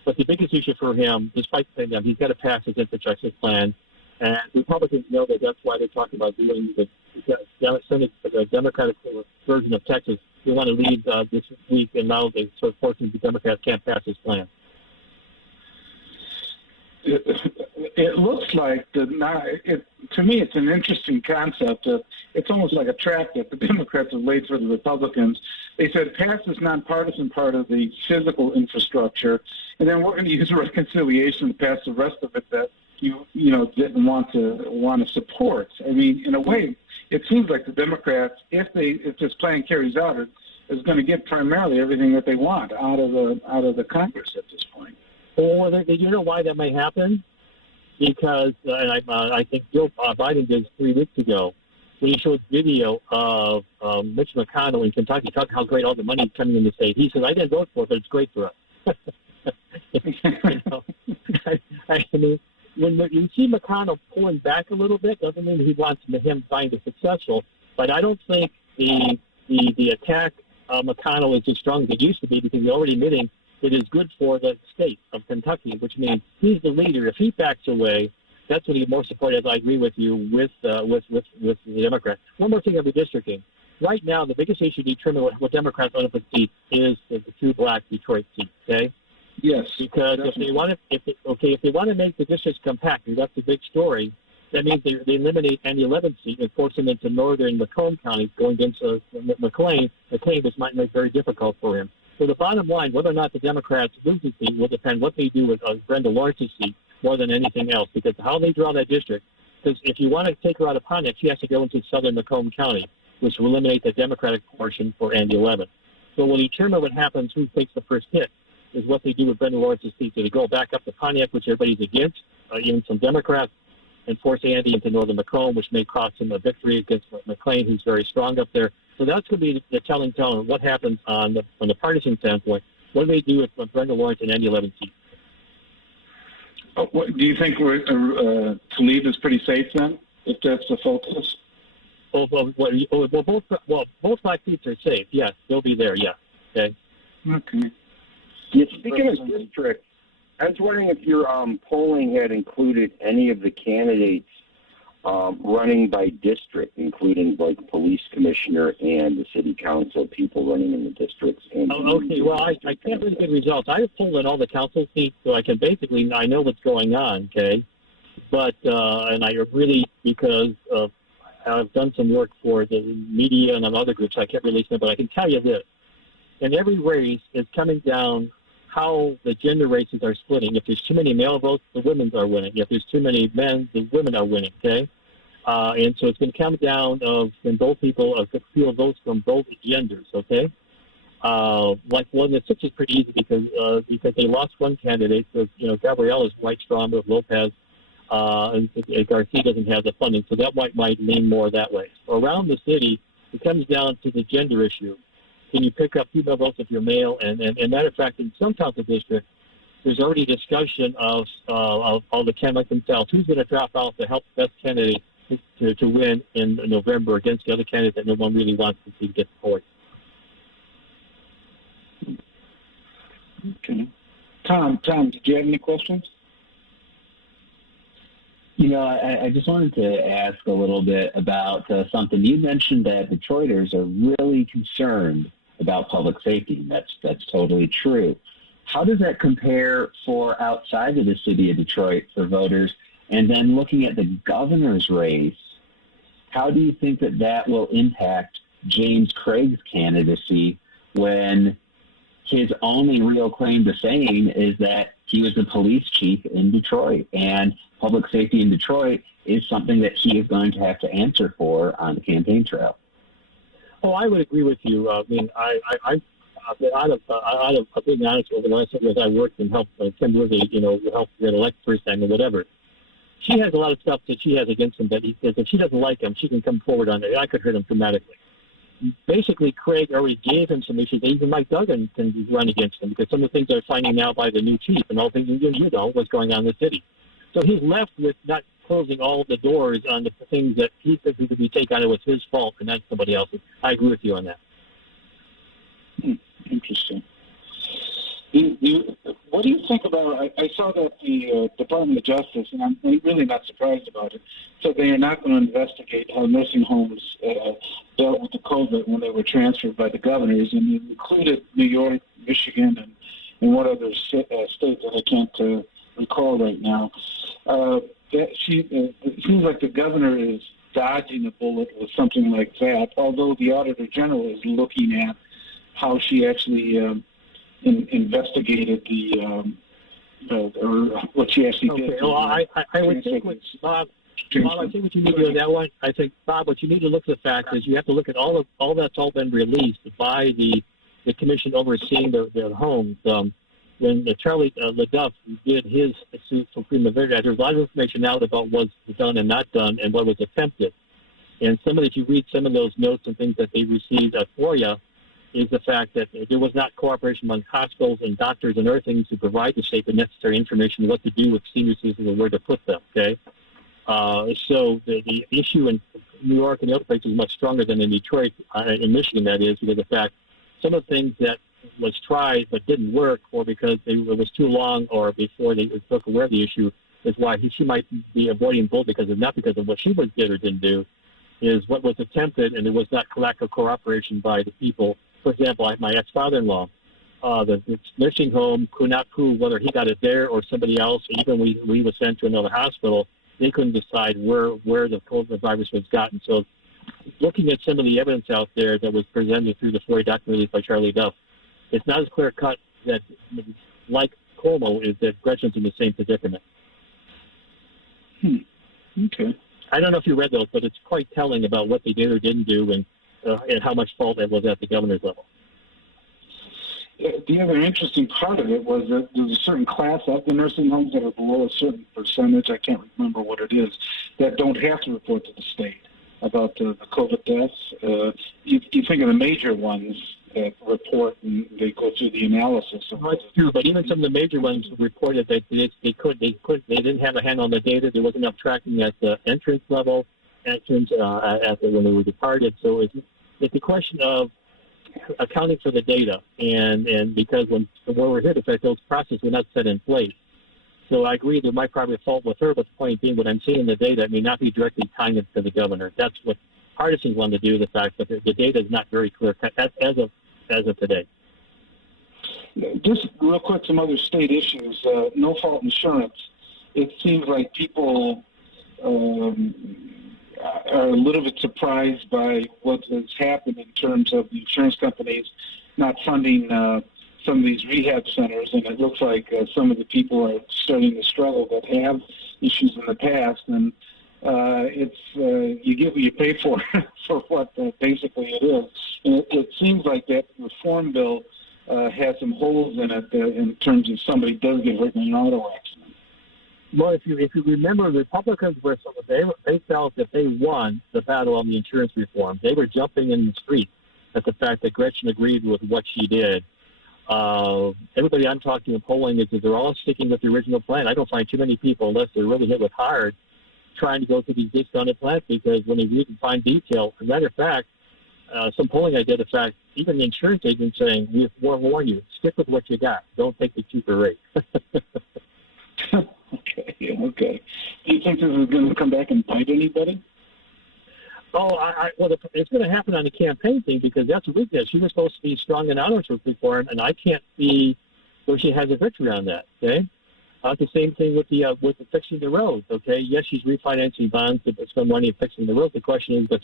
But the biggest issue for him, despite saying that, he's got to pass his infrastructure plan. And Republicans know that that's why they're talking about doing the Democratic version of Texas. They want to leave this week, and now they sort of forcing the Democrats can't pass his plan. It looks like to me, it's an interesting concept. It's almost like a trap that the Democrats have laid for the Republicans. They said pass this nonpartisan part of the physical infrastructure, and then we're going to use reconciliation to pass the rest of it that you didn't want to support. I mean, in a way, it seems like the Democrats, if this plan carries out, is going to get primarily everything that they want out of the Congress at this point. Or you know why that may happen? Because I think Joe Biden did 3 weeks ago when he showed video of Mitch McConnell in Kentucky talking how great all the money is coming in the state. He says, "I didn't vote for it, but it's great for us." I mean, when you see McConnell pulling back a little bit, doesn't mean he wants him trying to successful. But I don't think the attack McConnell is as strong as it used to be, because he's already admitting it is good for the state of Kentucky, which means he's the leader. If he backs away, that's when he's more supportive. I agree with you with the Democrats. One more thing on redistricting. Right now, the biggest issue to determine what Democrats want to put seats is the 2 black Detroit seats. Okay. Yes. Because if they want to make the districts compact, and that's the big story, that means they eliminate any 11th seat and force them into northern Macomb County, going into McLean, which might make it very difficult for him. So the bottom line, whether or not the Democrats lose the seat will depend what they do with Brenda Lawrence's seat more than anything else, because how they draw that district. Because if you want to take her out of Pontiac, she has to go into southern Macomb County, which will eliminate the Democratic portion for Andy 11. So we'll determine what happens, who takes the first hit, is what they do with Brenda Lawrence's seat. Do they go back up to Pontiac, which everybody's against, even some Democrats, and force Andy into northern Macomb, which may cost him a victory against McLean, who's very strong up there. So that's going to be the telling tone of what happens from the partisan standpoint. What do they do with Brenda Lawrence and Andy 11 seat? Do you think Toledo is pretty safe then, if that's the focus? Both black seats are safe. Yes, they'll be there. Yeah. Okay. Okay. Yeah, speaking of districts, I was wondering if your polling had included any of the candidates running by district, including like police commissioner and the city council people running in the districts. Okay. Well, I can't really get results. I pulled in all the council seats, so I can I know what's going on. Okay. But and I really, because I've done some work for the media and other groups, I can't release them, but I can tell you this: in every race, it's coming down how the gender races are splitting. If there's too many male votes, the women are winning. If there's too many men, the women are winning. Okay. And so it's going to come down when both people feel votes from both genders, okay? Like one that six is pretty easy because they lost one candidate. So, Gabrielle is quite strong with Lopez, and Garcia doesn't have the funding, so that might lean more that way. So around the city, it comes down to the gender issue. Can you pick up female votes if you're male? And matter of fact, in some council districts, there's already discussion of all the candidates themselves. Who's going to drop out to help the best candidate to win in November against the other candidates that no one really wants to see get forward. Okay. Tom, did you have any questions? I just wanted to ask a little bit about something. You mentioned that Detroiters are really concerned about public safety. That's totally true. How does that compare for outside of the city of Detroit for voters? And then looking at the governor's race, how do you think that will impact James Craig's candidacy when his only real claim to fame is that he was the police chief in Detroit, and public safety in Detroit is something that he is going to have to answer for on the campaign trail? Oh, I would agree with you. I mean, I've being honest, over the last 7 years, I worked and helped Tim Worthy, help get elected first time or whatever. She has a lot of stuff that she has against him that he says if she doesn't like him, she can come forward on it. I could hurt him dramatically. Basically, Craig already gave him some issues. Even Mike Duggan can run against him because some of the things they're finding out by the new chief and all things what's going on in the city. So he's left with not closing all the doors on the things that he said could be taken on it was his fault and not somebody else's. I agree with you on that. Interesting. What do you think about? I saw that the Department of Justice, and I'm really not surprised about it, so they are not going to investigate how nursing homes dealt with the COVID when they were transferred by the governors, and it included New York, Michigan, and what other states that I can't recall right now. It seems like the governor is dodging a bullet with something like that, although the Auditor General is looking at how she actually investigated or what she actually did. Okay, well, I would think, Bob, I think what you need to do on that one, I think, Bob, what you need to look at the fact is you have to look at all that's all been released by the commission overseeing their homes. When Charlie LaDuff did his suit for prima verdi, there's a lot of information out about what was done and not done and what was attempted. And if you read some of those notes and things that they received at FOIA, is the fact that there was not cooperation among hospitals and doctors and other things to provide the state the necessary information what to do with senior citizens and where to put them, okay? So the issue in New York and the other places is much stronger than in Detroit, in Michigan, that is, because of the fact some of the things that was tried but didn't work, or because it was too long, or before they took aware of the issue, is why she might be avoiding both not because of what she did or didn't do, is what was attempted, and it was not lack of cooperation by the people. For example, my ex-father-in-law, the nursing home could not prove whether he got it there or somebody else. Even we was sent to another hospital, they couldn't decide where the COVID virus was gotten. So, looking at some of the evidence out there that was presented through the FOIA document released by Charlie Duff, it's not as clear cut that, like Cuomo, is that Gretchen's in the same predicament. Okay. I don't know if you read those, but it's quite telling about what they did or didn't do and how much fault it was at the governor's level. The other interesting part of it was that there's a certain class of the nursing homes that are below a certain percentage, I can't remember what it is, that don't have to report to the state about the COVID deaths. You think of the major ones that report and they go through the analysis. That's true, but even some of the major ones reported that they didn't have a handle on the data. There wasn't enough tracking at the entrance level, when they were departed. So it's a question of accounting for the data, and because when we're here to affect those processes were not set in place. So I agree there might probably be a fault with her, but the point being, what I'm seeing in the data, it may not be directly tying it to the governor. That's what partisans want to do, the fact that the data is not very clear as of today. Just real quick, some other state issues. No-fault insurance. It seems like people are a little bit surprised by what has happened in terms of the insurance companies not funding some of these rehab centers, and it looks like some of the people are starting to struggle that have issues in the past, and you get what you pay for what basically it is. And it seems like that reform bill has some holes in it in terms of somebody does get hurt in an auto accident. Well, if you remember, the Republicans they felt that they won the battle on the insurance reform. They were jumping in the street at the fact that Gretchen agreed with what she did. Everybody I'm talking to polling is that they're all sticking with the original plan. I don't find too many people, unless they're really hit with hard, trying to go through these discounted plans, because when they read and find detail, as a matter of fact, some polling I did, in fact, even the insurance agent saying, we warn you, stick with what you got. Don't take the cheaper rate. Okay. Do you think this is going to come back and bite anybody? Oh, well, it's going to happen on the campaign thing, because that's what we did. She was supposed to be strong in auto reform, and I can't see where she has a victory on that. Okay, the same thing with the fixing the roads. Okay, yes, she's refinancing bonds to spend money and fixing the roads. The question is, but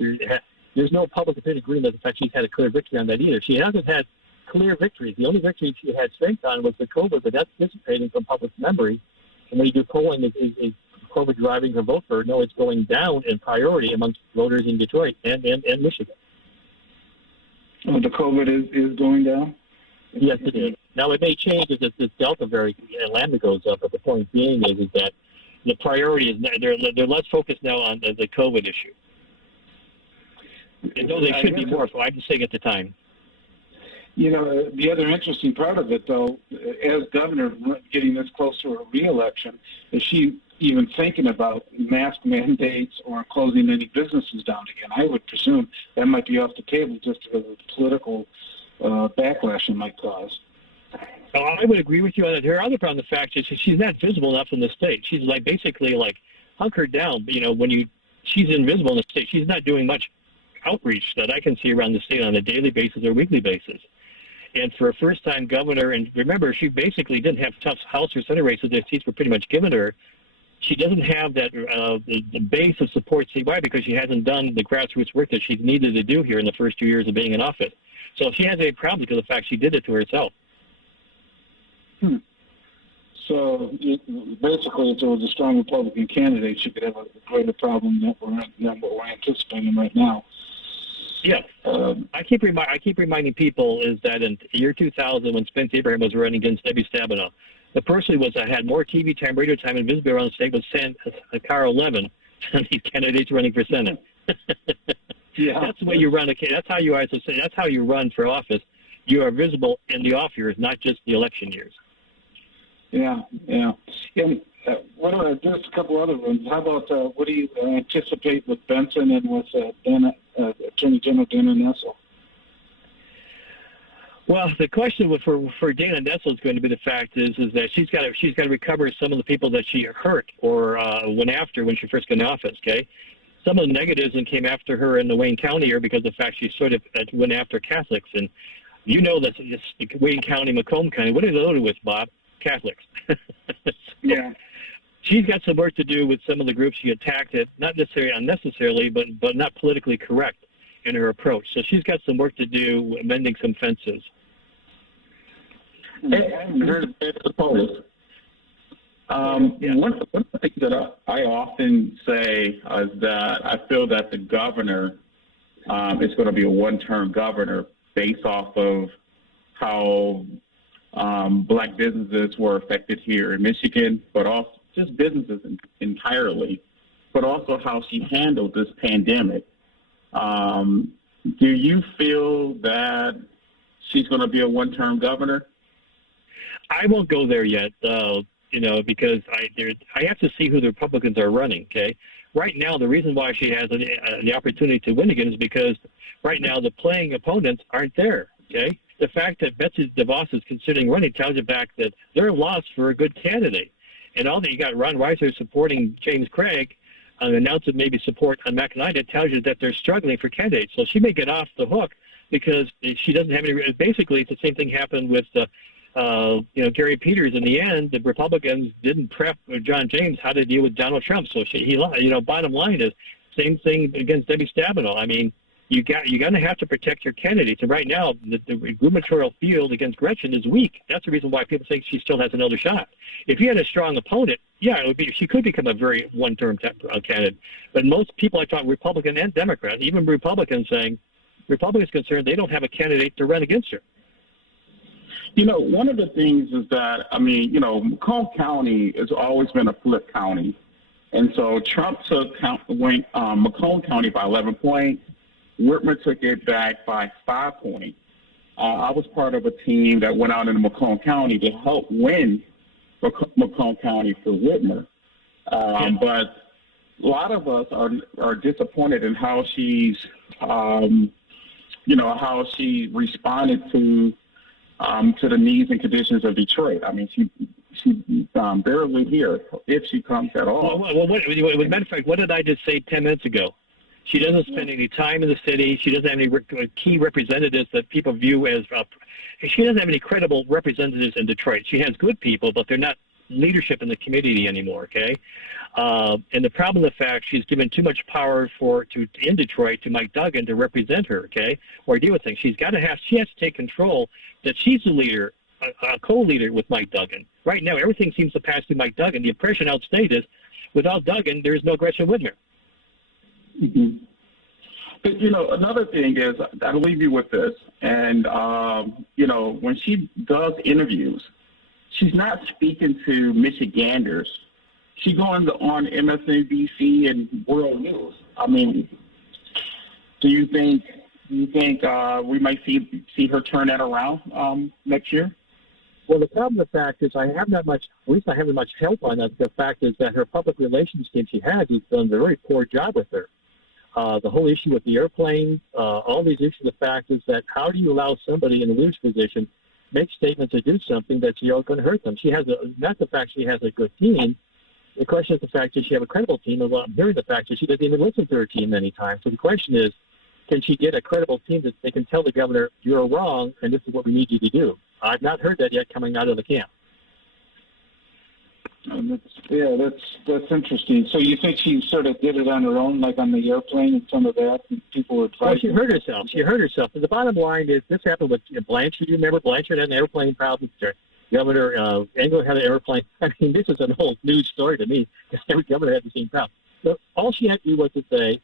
there's no public opinion agreement that the fact she's had a clear victory on that either. She hasn't had clear victories. The only victory she had strength on was the COVID, but that's dissipating from public memory. And when you do polling, is COVID driving her vote for her? No, it's going down in priority amongst voters in Detroit and Michigan. Oh, the COVID is going down? Yes, it is. Now, it may change as this Delta variant Lambda goes up, but the point being is that the priority is they're less focused now on the COVID issue. And though they should be more, so I'm just saying at the time. You know, the other interesting part of it, though, as governor getting this close to her re-election, is she even thinking about mask mandates or closing any businesses down again? I would presume that might be off the table just because of the political backlash it might cause. I would agree with you on that. Her other problem, the fact is she's not visible enough in the state. She's like basically like hunkered down. You know, she's invisible in the state. She's not doing much outreach that I can see around the state on a daily basis or weekly basis. And for a first-time governor, and remember, she basically didn't have tough House or Senate races. Their seats were pretty much given to her. She doesn't have that the base of support statewide because she hasn't done the grassroots work that she needed to do here in the first 2 years of being in office. So she has a problem because of the fact she did it to herself. So basically, if there was a strong Republican candidate, she could have a greater problem than what we're anticipating right now. Yeah, I keep reminding people is that in the year 2000, when Spence Abraham was running against Debbie Stabenow, the person who had more TV time, radio time, and visibility around the state was Carl Levin, and these candidates running for Senate. Yeah, that's the way you run. That's how you That's how you run for office. You are visible in the off years, not just the election years. Yeah. And what about just a couple other ones? How about what do you anticipate with Benson and with Attorney General Dana Nessel? Well, the question for Dana Nessel is going to be the fact is that she's got to recover some of the people that she hurt or went after when she first got in office. Okay, some of the negatives that came after her in the Wayne County area because of the fact she sort of went after Catholics, and you know that Wayne County, Macomb County, what are they loaded with, Bob? Catholics. Yeah. She's got some work to do with some of the groups she attacked, not necessarily unnecessarily, but not politically correct in her approach. So she's got some work to do mending some fences. Ed Sarpolus. One of the things that I often say is that I feel that the governor is going to be a one-term governor based off of how black businesses were affected here in Michigan, but also just businesses entirely, but also how she handled this pandemic. Do you feel that she's going to be a one-term governor? I won't go there yet, because I have to see who the Republicans are running, okay? Right now, the reason why she has the opportunity to win again is because right now the playing opponents aren't there, okay? The fact that Betsy Devos is considering running tells you back that they're lost for a good candidate. And all that you got Ron Weiser supporting James Craig, announcing maybe support on McIntyre, that tells you that they're struggling for candidates. So she may get off the hook because she doesn't have any. Basically, it's the same thing happened with Gary Peters. In the end, the Republicans didn't prep John James how to deal with Donald Trump. So bottom line is same thing against Debbie Stabenow. I mean, you're going to have to protect your candidates. And right now, the gubernatorial field against Gretchen is weak. That's the reason why people think she still has another shot. If you had a strong opponent, she could become a very one-term candidate. But most people I talk, Republican and Democrat, even Republicans saying, Republicans concerned they don't have a candidate to run against her. One of the things is that, Macomb County has always been a flip county. And so Trump took Macomb County by 11 points. Whitmer took it back by 5 points. I was part of a team that went out into Macomb County to help win Macomb County for Whitmer. But a lot of us are disappointed in how she's, how she responded to the needs and conditions of Detroit. I mean, she's barely here, if she comes at all. Well, as a matter of fact, what did I just say 10 minutes ago? She doesn't spend any time in the city. She doesn't have any key representatives that people view as she doesn't have any credible representatives in Detroit. She has good people, but they're not leadership in the community anymore, okay? And the problem, the fact, she's given too much power in Detroit to Mike Duggan to represent her, okay, or deal with things. She has to take control that she's the leader, a co-leader with Mike Duggan. Right now, everything seems to pass through Mike Duggan. The impression outstate is, without Duggan, there is no Gretchen Whitmer. Mm-hmm. But, another thing is, I'll leave you with this, and, when she does interviews, she's not speaking to Michiganders. She's going on MSNBC and World News. I mean, do you think we might see her turn that around next year? Well, the problem, the fact is, I haven't much help on that. The fact is that her public relations team she has done a very poor job with her. The whole issue with the airplane, all these issues, the fact is that how do you allow somebody in a leadership position make statements or do something that's going to hurt them. She has not the fact she has a good team. The question is the fact that she has a credible team. And I'm hearing the fact that she doesn't even listen to her team many times. So the question is, can she get a credible team that they can tell the governor, you're wrong, and this is what we need you to do? I've not heard that yet coming out of the camp. That's interesting. So you think she sort of did it on her own, like on the airplane and some of that, and people were Well, she hurt herself. And the bottom line is, this happened with Blanchard. You remember Blanchard had an airplane problem? Governor Engel had an airplane. I mean, this is an old news story to me, because every governor had the same problem. So all she had to do was to say,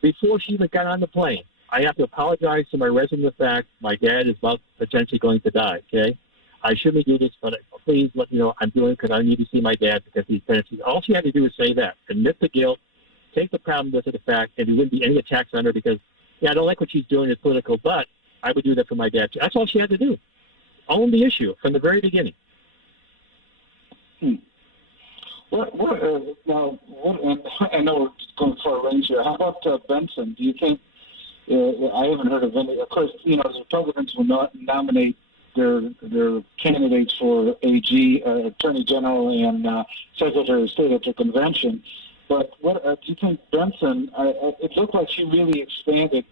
before she even got on the plane, I have to apologize to my resident of fact. My dad is about potentially going to die, okay? I shouldn't do this, but please let me know I'm doing it because I need to see my dad because he's penalty. All she had to do was say that, admit the guilt, take the problem with the fact, and there wouldn't be any attacks on her because, I don't like what she's doing. It's political, but I would do that for my dad. That's all she had to do. Own the issue from the very beginning. I know we're going far range here. How about Benson? Do you think, I haven't heard of any, of course, the Republicans will not nominate their candidates for AG, Attorney General, and Secretary of State at the convention. But what do you think, Benson? It looked like she really expanded,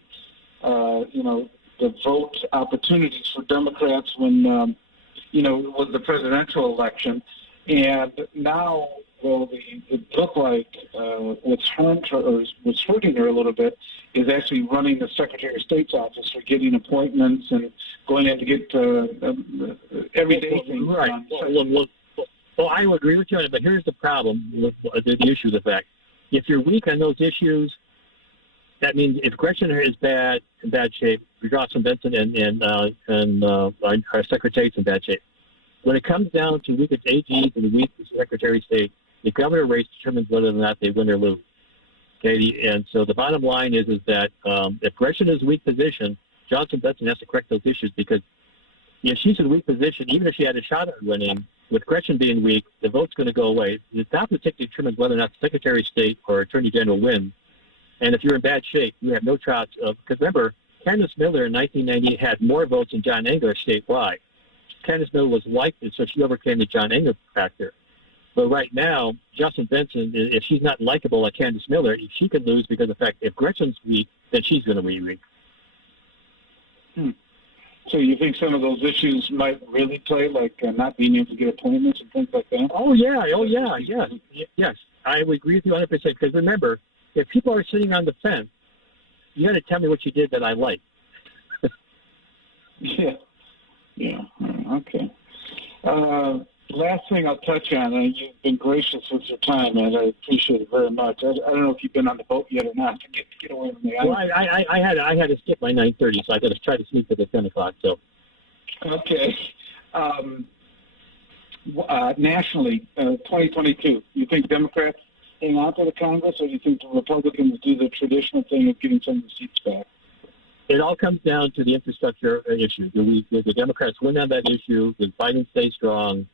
the vote opportunities for Democrats when, was the presidential election, and now, it looked like what's hurting her a little bit is actually running the Secretary of State's office for getting appointments and going in to get everyday things right. done. Well, I would agree with you on it, but here's the problem with the issue, the fact. If you're weak on those issues, that means if Gretchen is in bad shape, Johnson Benson and our Secretary's in bad shape. When it comes down to weak AGs and the weak Secretary of State, the governor race determines whether or not they win or lose. Okay, and so the bottom line is that if Gretchen is in a weak position, Johnson Benson has to correct those issues because if she's in a weak position, even if she had a shot at winning, with Gretchen being weak, the vote's going to go away. The top of the ticket determines whether or not the Secretary of State or Attorney General wins. And if you're in bad shape, you have no chance of, because remember, Candace Miller in 1998 had more votes than John Engler statewide. Candace Miller was elected, so she overcame the John Engler factor. But right now, Johnson Benson, if she's not likable like Candace Miller, she could lose because of the fact if Gretchen's weak, then she's going to be weak. So you think some of those issues might really play, like not being able to get appointments and things like that? Oh, yeah, yes. I would agree with you 100% because remember, if people are sitting on the fence, you got to tell me what you did that I like. Yeah. Okay. Last thing I'll touch on, and you've been gracious with your time, and I appreciate it very much. I don't know if you've been on the boat yet or not to get away from me. Well, I had to skip my 9:30, so I got to try to sleep at the 10 o'clock. So. Okay. Nationally, 2022, you think Democrats hang on to the Congress, or do you think the Republicans do the traditional thing of getting some of the seats back? It all comes down to the infrastructure issue. Do the Democrats win on that issue? Does Biden stay strong?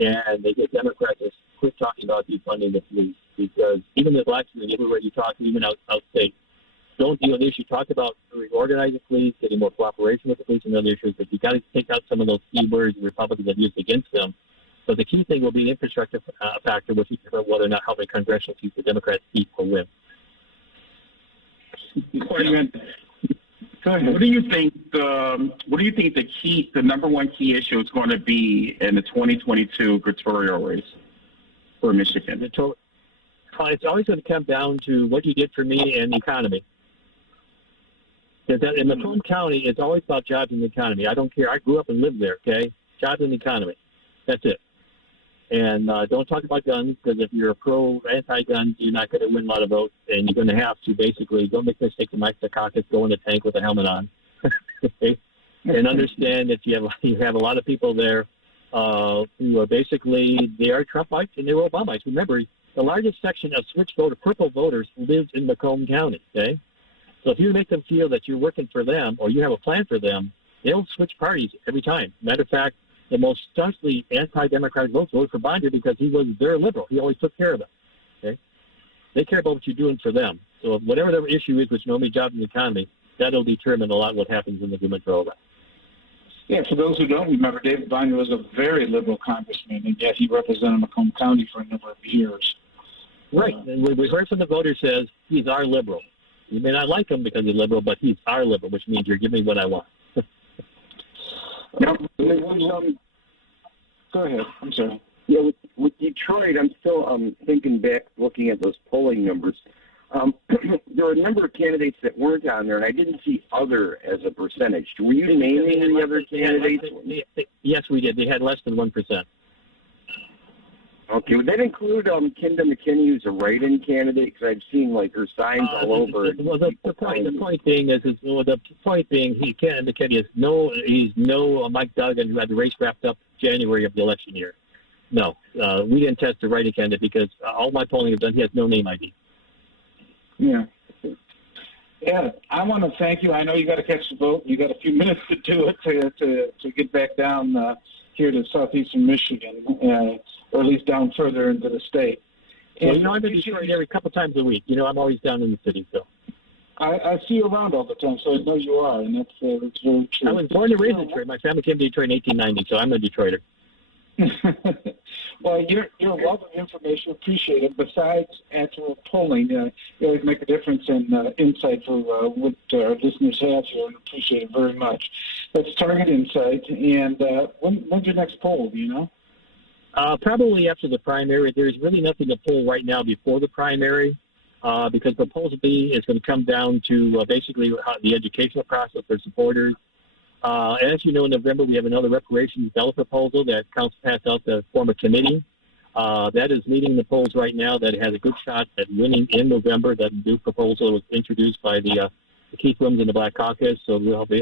And they get Democrats to quit talking about defunding the police because even the elections and everywhere you talk, even outstate, don't deal with the issue. Talk about reorganizing police, getting more cooperation with the police and other issues, but you got to take out some of those key words the Republicans have used against them. But the key thing will be the infrastructure factor, which is whether or not how many congressional seats the Democrats keep or win. What do you think the number one key issue is going to be in the 2022 gubernatorial race for Michigan? It's always going to come down to what you did for me and the economy. Because in Macomb County, it's always about jobs and the economy. I don't care. I grew up and lived there, okay? Jobs and the economy. That's it. And don't talk about guns, because if you're anti-guns, you're not going to win a lot of votes, and you're going to have to basically, don't make the mistake of Mike Secaucus, go in a tank with a helmet on. Okay? And understand that you have a lot of people there who are basically, they are Trumpites and they were Obamites. Remember, the largest section of switch voter, purple voters, lives in Macomb County, okay? So if you make them feel that you're working for them or you have a plan for them, they'll switch parties every time. Matter of fact, the most staunchly anti-democratic votes voted for Binder because he was their liberal. He always took care of them. Okay, they care about what you're doing for them. So whatever their issue is, which normally jobs in the economy, that'll determine a lot what happens in the gubernatorial race. Yeah, for those who don't remember, David Binder was a very liberal congressman, and yet he represented Macomb County for a number of years. Right. And we heard from the voters says he's our liberal. You may not like him because he's liberal, but he's our liberal, which means you're giving me what I want. Go ahead. I'm sorry. Yeah, with Detroit, I'm still thinking back, looking at those polling numbers. There were a number of candidates that weren't on there, and I didn't see other as a percentage. Were you naming any other candidates? Yes, we did. They had less than 1%. Okay, would that include Kinda McKinney, who's a write-in candidate? Because I've seen like her signs all over. Well, the point being is Kinda McKinney is he's no Mike Duggan, who had the race wrapped up January of the election year. No, we didn't test the write-in candidate because all my polling has done. He has no name ID. Yeah. Ed, I want to thank you. I know you got to catch the boat. You got a few minutes to do it to get back down here to southeastern Michigan, or at least down further into the state. And, I'm in Detroit every couple times a week. I'm always down in the city, so. I see you around all the time, so I know you are, and that's very true. I was born and raised in Detroit. My family came to Detroit in 1890, so I'm a Detroiter. Well, you're a wealth of information. Appreciate it. Besides actual polling, you always make a difference in insight for what our listeners have here, and appreciate it very much. Let's target insight. And when's your next poll? Do you know? Probably after the primary. There's really nothing to poll right now before the primary because Proposal B is going to come down to basically the educational process for supporters. As you know, in November, we have another reparations ballot proposal that Council passed out to form a committee. That is leading the polls right now. That has a good shot at winning in November. That new proposal was introduced by the Keith Williams and the Black Caucus, so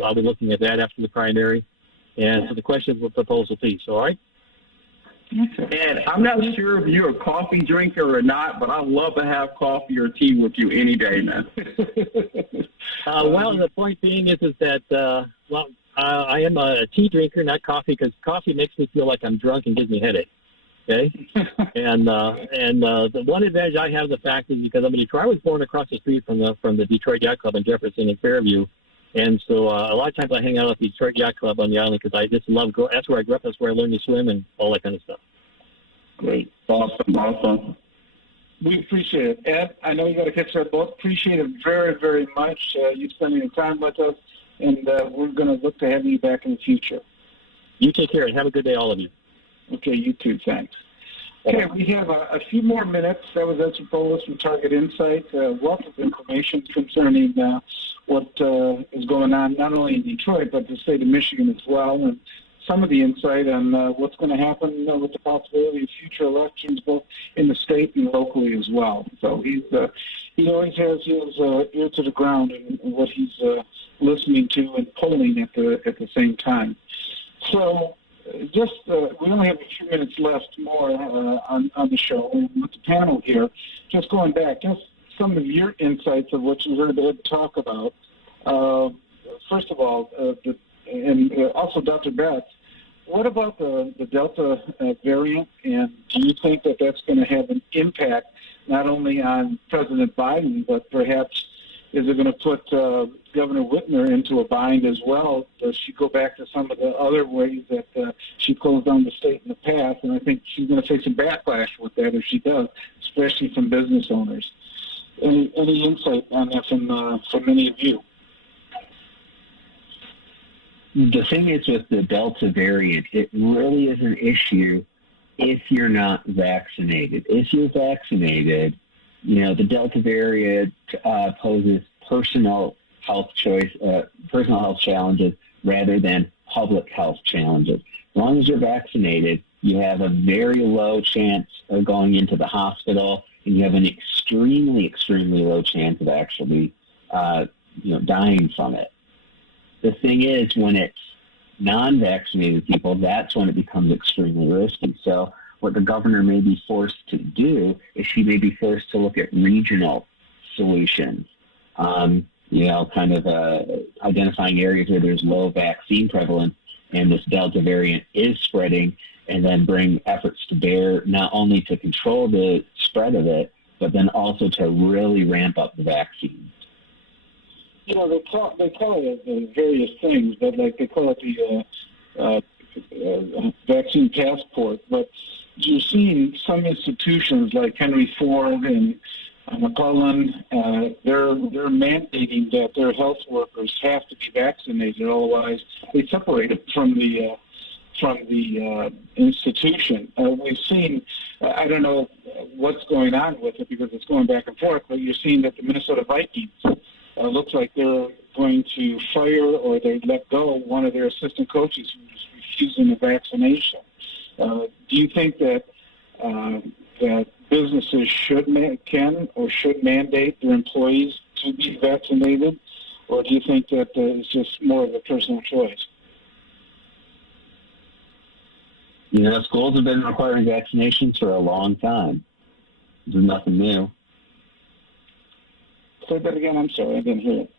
I'll be looking at that after the primary. And so the question for Proposal P. So, all right? And I'm not sure if you're a coffee drinker or not, but I'd love to have coffee or tea with you any day, man. Well, the point being is that, I am a tea drinker, not coffee, because coffee makes me feel like I'm drunk and gives me a headache. Okay? and the one advantage I have, the fact is because I'm in Detroit, I was born across the street from the Detroit Yacht Club in Jefferson and Fairview. And so a lot of times I hang out at the Detroit Yacht Club on the island because I just love that's where I grew up. That's where I learned to swim and all that kind of stuff. Great. Awesome. We appreciate it. Ed, I know you got to catch that boat. Appreciate it very, very much. You spending your time with us, and we're going to look to having you back in the future. You take care and have a good day, all of you. Okay, you too. Thanks. Okay, we have a few more minutes. That was Ed Sarpolus from Target Insight. Wealth of information concerning what is going on, not only in Detroit, but the state of Michigan as well, and some of the insight on what's going to happen with the possibility of future elections, both in the state and locally as well. So he always has his ear to the ground in what he's listening to and polling at the same time. So we only have a few minutes left more on the show with the panel here. Just going back, just some of your insights of what you heard Ed talk about. First of all, and also Dr. Betts, what about the Delta variant, and do you think that that's going to have an impact not only on President Biden, but perhaps is it going to put Governor Whitmer into a bind as well? Does she go back to some of the other ways that she closed down the state in the past? And I think she's going to face some backlash with that if she does, especially from business owners. Any insight on that from any of you? The thing is with the Delta variant, it really is an issue if you're not vaccinated. If you're vaccinated, the Delta variant poses personal health challenges rather than public health challenges. As long as you're vaccinated, you have a very low chance of going into the hospital, and you have an extremely, extremely low chance of actually, dying from it. The thing is, when it's non-vaccinated people, that's when it becomes extremely risky. So what the governor may be forced to do is she may be forced to look at regional solutions, identifying areas where there's low vaccine prevalence and this Delta variant is spreading, and then bring efforts to bear not only to control the spread of it, but then also to really ramp up the vaccines. They call it various things, but like they call it vaccine passport, but you're seeing some institutions like Henry Ford and McClellan, they're mandating that their health workers have to be vaccinated, otherwise they separate them from the institution. We've seen, I don't know what's going on with it because it's going back and forth, but you're seeing that the Minnesota Vikings looks like they're going to fire or they let go one of their assistant coaches who's refusing a vaccination. Do you think that that businesses can or should mandate their employees to be vaccinated, or do you think that it's just more of a personal choice? You know, schools have been requiring vaccinations for a long time. There's nothing new. Say that again. I'm sorry, I didn't hear it.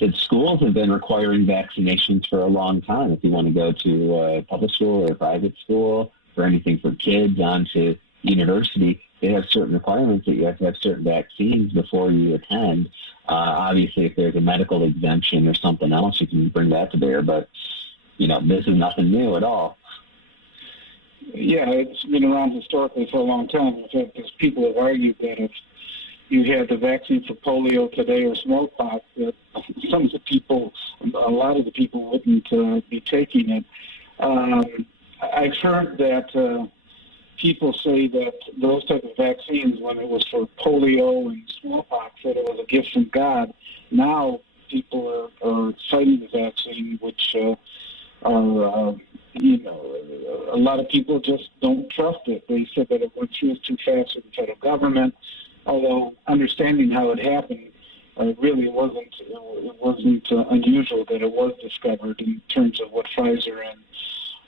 That schools have been requiring vaccinations for a long time. If you want to go to public school or private school or anything for kids on to university, they have certain requirements that you have to have certain vaccines before you attend. Obviously, if there's a medical exemption or something else, you can bring that to bear. But, you know, this is nothing new at all. Yeah, it's been around historically for a long time. In fact, there's people have argued that if you had the vaccine for polio today or smallpox, that some of the people, a lot of the people wouldn't be taking it. I've heard that people say that those type of vaccines, when it was for polio and smallpox, that it was a gift from God. Now people are citing the vaccine, which are, you know, a lot of people just don't trust it. They said that it went through too fast with the federal government. Although understanding how it happened, really wasn't unusual that it was discovered in terms of what Pfizer and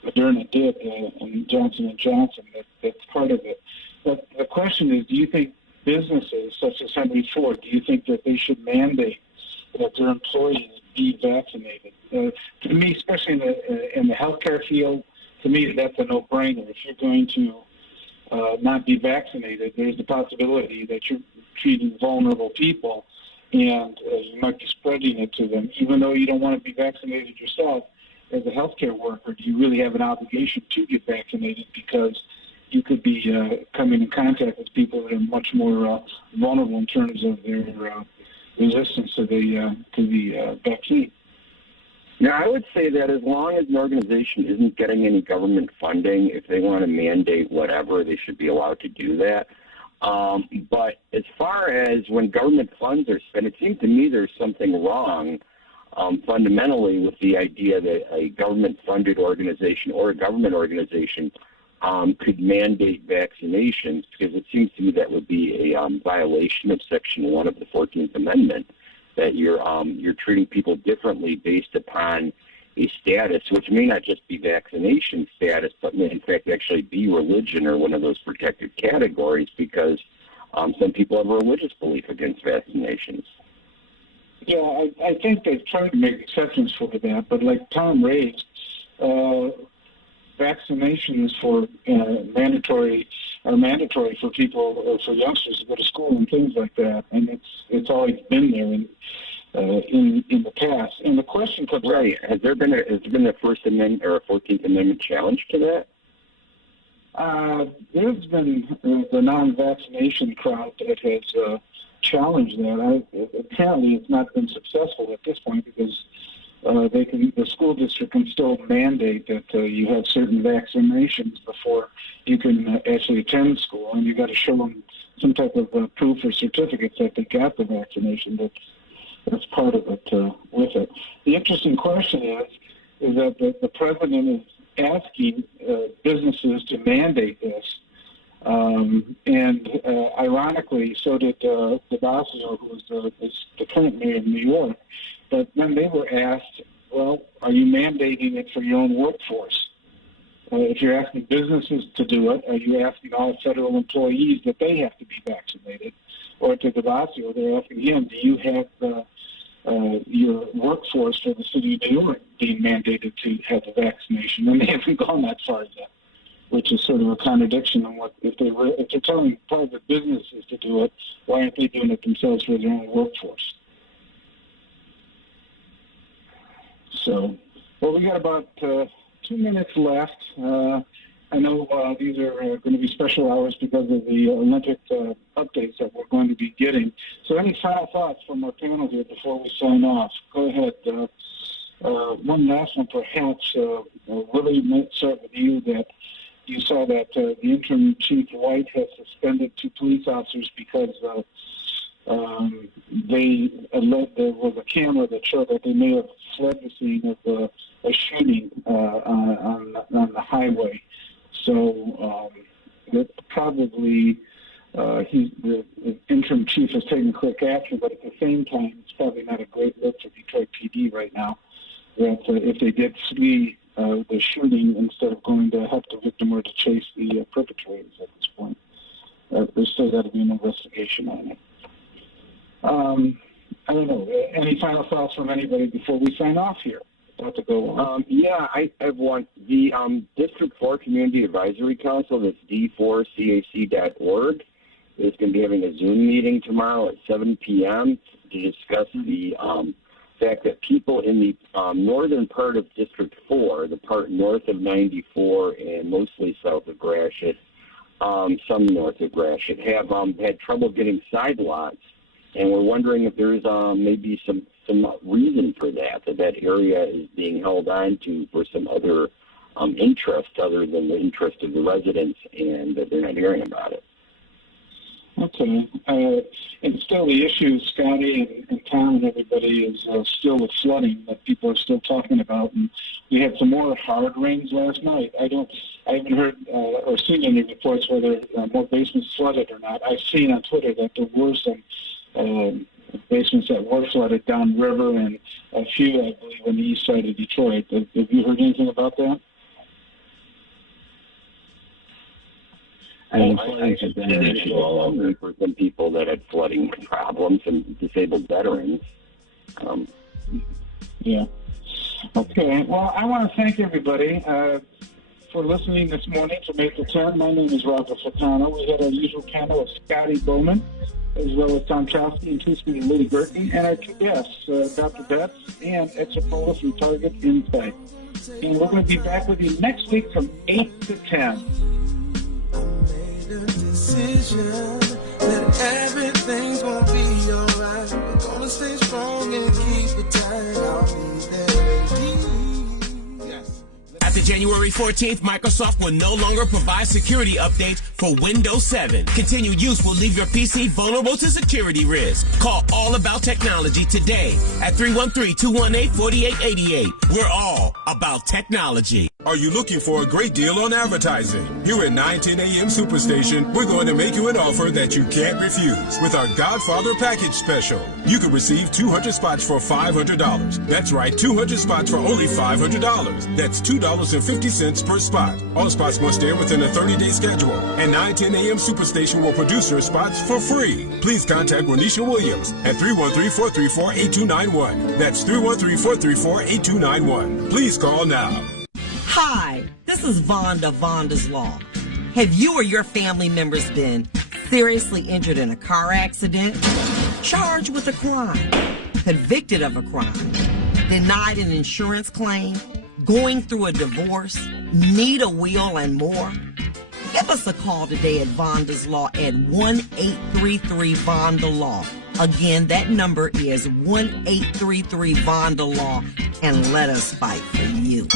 Moderna did and Johnson & Johnson. That's part of it. But the question is, do you think businesses such as Henry Ford, do you think that they should mandate that their employees be vaccinated? To me, especially in the healthcare field, to me that's a no-brainer. If you're going to not be vaccinated, there's the possibility that you're treating vulnerable people and you might be spreading it to them. Even though you don't want to be vaccinated yourself, as a healthcare worker, do you really have an obligation to get vaccinated because you could be coming in contact with people that are much more vulnerable in terms of their resistance to the vaccine? Now, I would say that as long as an organization isn't getting any government funding, if they want to mandate whatever, they should be allowed to do that. But as far as when government funds are spent, it seems to me there's something wrong fundamentally with the idea that a government-funded organization or a government organization could mandate vaccinations, because it seems to me that would be a violation of Section 1 of the 14th Amendment, that you're treating people differently based upon a status, which may not just be vaccination status, but may in fact actually be religion or one of those protected categories, because some people have a religious belief against vaccinations. Yeah, I think they've tried to make exceptions for that, but like Tom raised, vaccinations for mandatory for people, for youngsters to go to school and things like that, and it's always been there in the past. And the question comes right: has there been a First Amendment or a 14th Amendment challenge to that? There's been the non-vaccination crowd that has challenged that. Apparently, it's not been successful at this point because the school district can still mandate that you have certain vaccinations before you can actually attend school, and you got to show them some type of proof or certificate that they got the vaccination. That's part of it with it. The interesting question is that the president is asking businesses to mandate this, and ironically, so did De.R.A.C.O, who was the current mayor of New York. But then they were asked, well, are you mandating it for your own workforce? If you're asking businesses to do it, are you asking all federal employees that they have to be vaccinated? Or to De.R.A.C.O, they're asking him, do you have your workforce for the city of New York being mandated to have the vaccination? And they haven't gone that far yet, which is sort of a contradiction on what, if they're telling private businesses to do it, why aren't they doing it themselves for their own workforce? So Well, we got about 2 minutes left. I know these are going to be special hours because of the Olympic updates that we're going to be getting. So any final thoughts from our panel here before we sign off? Go ahead. One last one, perhaps. Willie, might start with you. That you saw that the interim chief White has suspended 2 police officers because there was a camera that showed that they may have fled the scene of a shooting on the highway. So that probably the interim chief has taken quick action, but at the same time, it's probably not a great look for Detroit PD right now. That if they did flee the shooting instead of going to help the victim or to chase the perpetrators at this point, there's still got to be an investigation on it. I don't know. Any final thoughts from anybody before we sign off here? About to go on. Yeah, I have one. The District 4 Community Advisory Council, that's d4cac.org, is going to be having a Zoom meeting tomorrow at 7 p.m. to discuss the fact that people in the northern part of District 4, the part north of 94 and mostly south of Gratiot, some north of Gratiot, have had trouble getting side lots. And we're wondering if there's maybe some reason for that area is being held on to for some other interest other than the interest of the residents, and that they're not hearing about it. Okay. And still the issue, Scotty and Tom and everybody, is still the flooding that people are still talking about. And we had some more hard rains last night. I haven't heard or seen any reports whether more basements flooded or not. I've seen on Twitter that there were some basements that were flooded downriver, and a few, I believe, on the east side of Detroit. Have you heard anything about that? I have been an issue all over for some people that had flooding problems and disabled veterans. Yeah. Okay. Well, I want to thank everybody for listening this morning from 8 to 10. My name is Robert Ficano. We had our usual panel of Scotty Boman, as well as Tom Choske and Tuesday and Willie Burton, and our 2 guests, Dr. Betts and Ed Sarpolus from Target Insight. And we're going to be back with you next week from 8 to 10. Decision that everything's gonna be alright. We're gonna stay strong and keep it tight. I'll be there, baby. Yes. After January 14th, Microsoft will no longer provide security updates for Windows 7. Continued use will leave your PC vulnerable to security risk. Call All About Technology today at 313-218-4888. We're all about technology. Are you looking for a great deal on advertising? Here at 910 AM Superstation, we're going to make you an offer that you can't refuse with our Godfather Package Special. You can receive 200 spots for $500. That's right, 200 spots for only $500. That's $2.50 per spot. All spots must air within a 30-day schedule, and 910 AM Superstation will produce your spots for free. Please contact Renisha Williams at 313-434-8291. That's 313-434-8291. Please call now. Hi, this is Vonda's Law. Have you or your family members been seriously injured in a car accident, charged with a crime, convicted of a crime, denied an insurance claim, going through a divorce, need a will, and more? Give us a call today at Vonda's Law at 1-833-VONDA-LAW. Again, that number is 1-833-VONDA-LAW, and let us fight for you.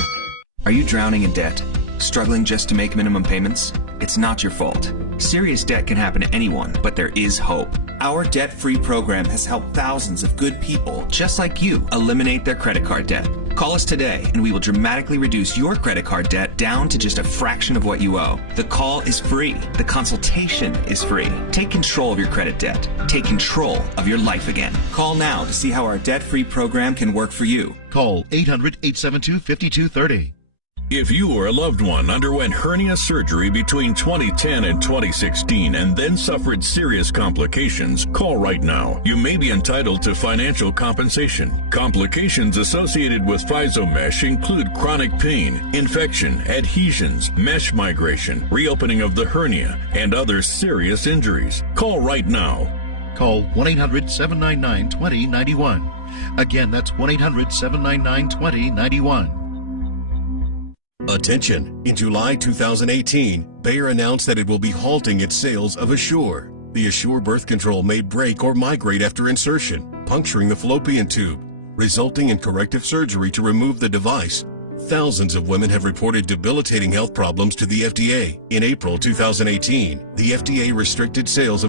Are you drowning in debt? Struggling just to make minimum payments? It's not your fault. Serious debt can happen to anyone, but there is hope. Our debt-free program has helped thousands of good people, just like you, eliminate their credit card debt. Call us today, and we will dramatically reduce your credit card debt down to just a fraction of what you owe. The call is free. The consultation is free. Take control of your credit debt. Take control of your life again. Call now to see how our debt-free program can work for you. Call 800-872-5230. If you or a loved one underwent hernia surgery between 2010 and 2016 and then suffered serious complications, call right now. You may be entitled to financial compensation. Complications associated with physomesh include chronic pain, infection, adhesions, mesh migration, reopening of the hernia, and other serious injuries. Call right now. Call 1-800-799-2091. Again, that's 1-800-799-2091. Attention! In July 2018, Bayer announced that it will be halting its sales of Assure. The Assure birth control may break or migrate after insertion, puncturing the fallopian tube, resulting in corrective surgery to remove the device. Thousands of women have reported debilitating health problems to the FDA. In April 2018, the FDA restricted sales of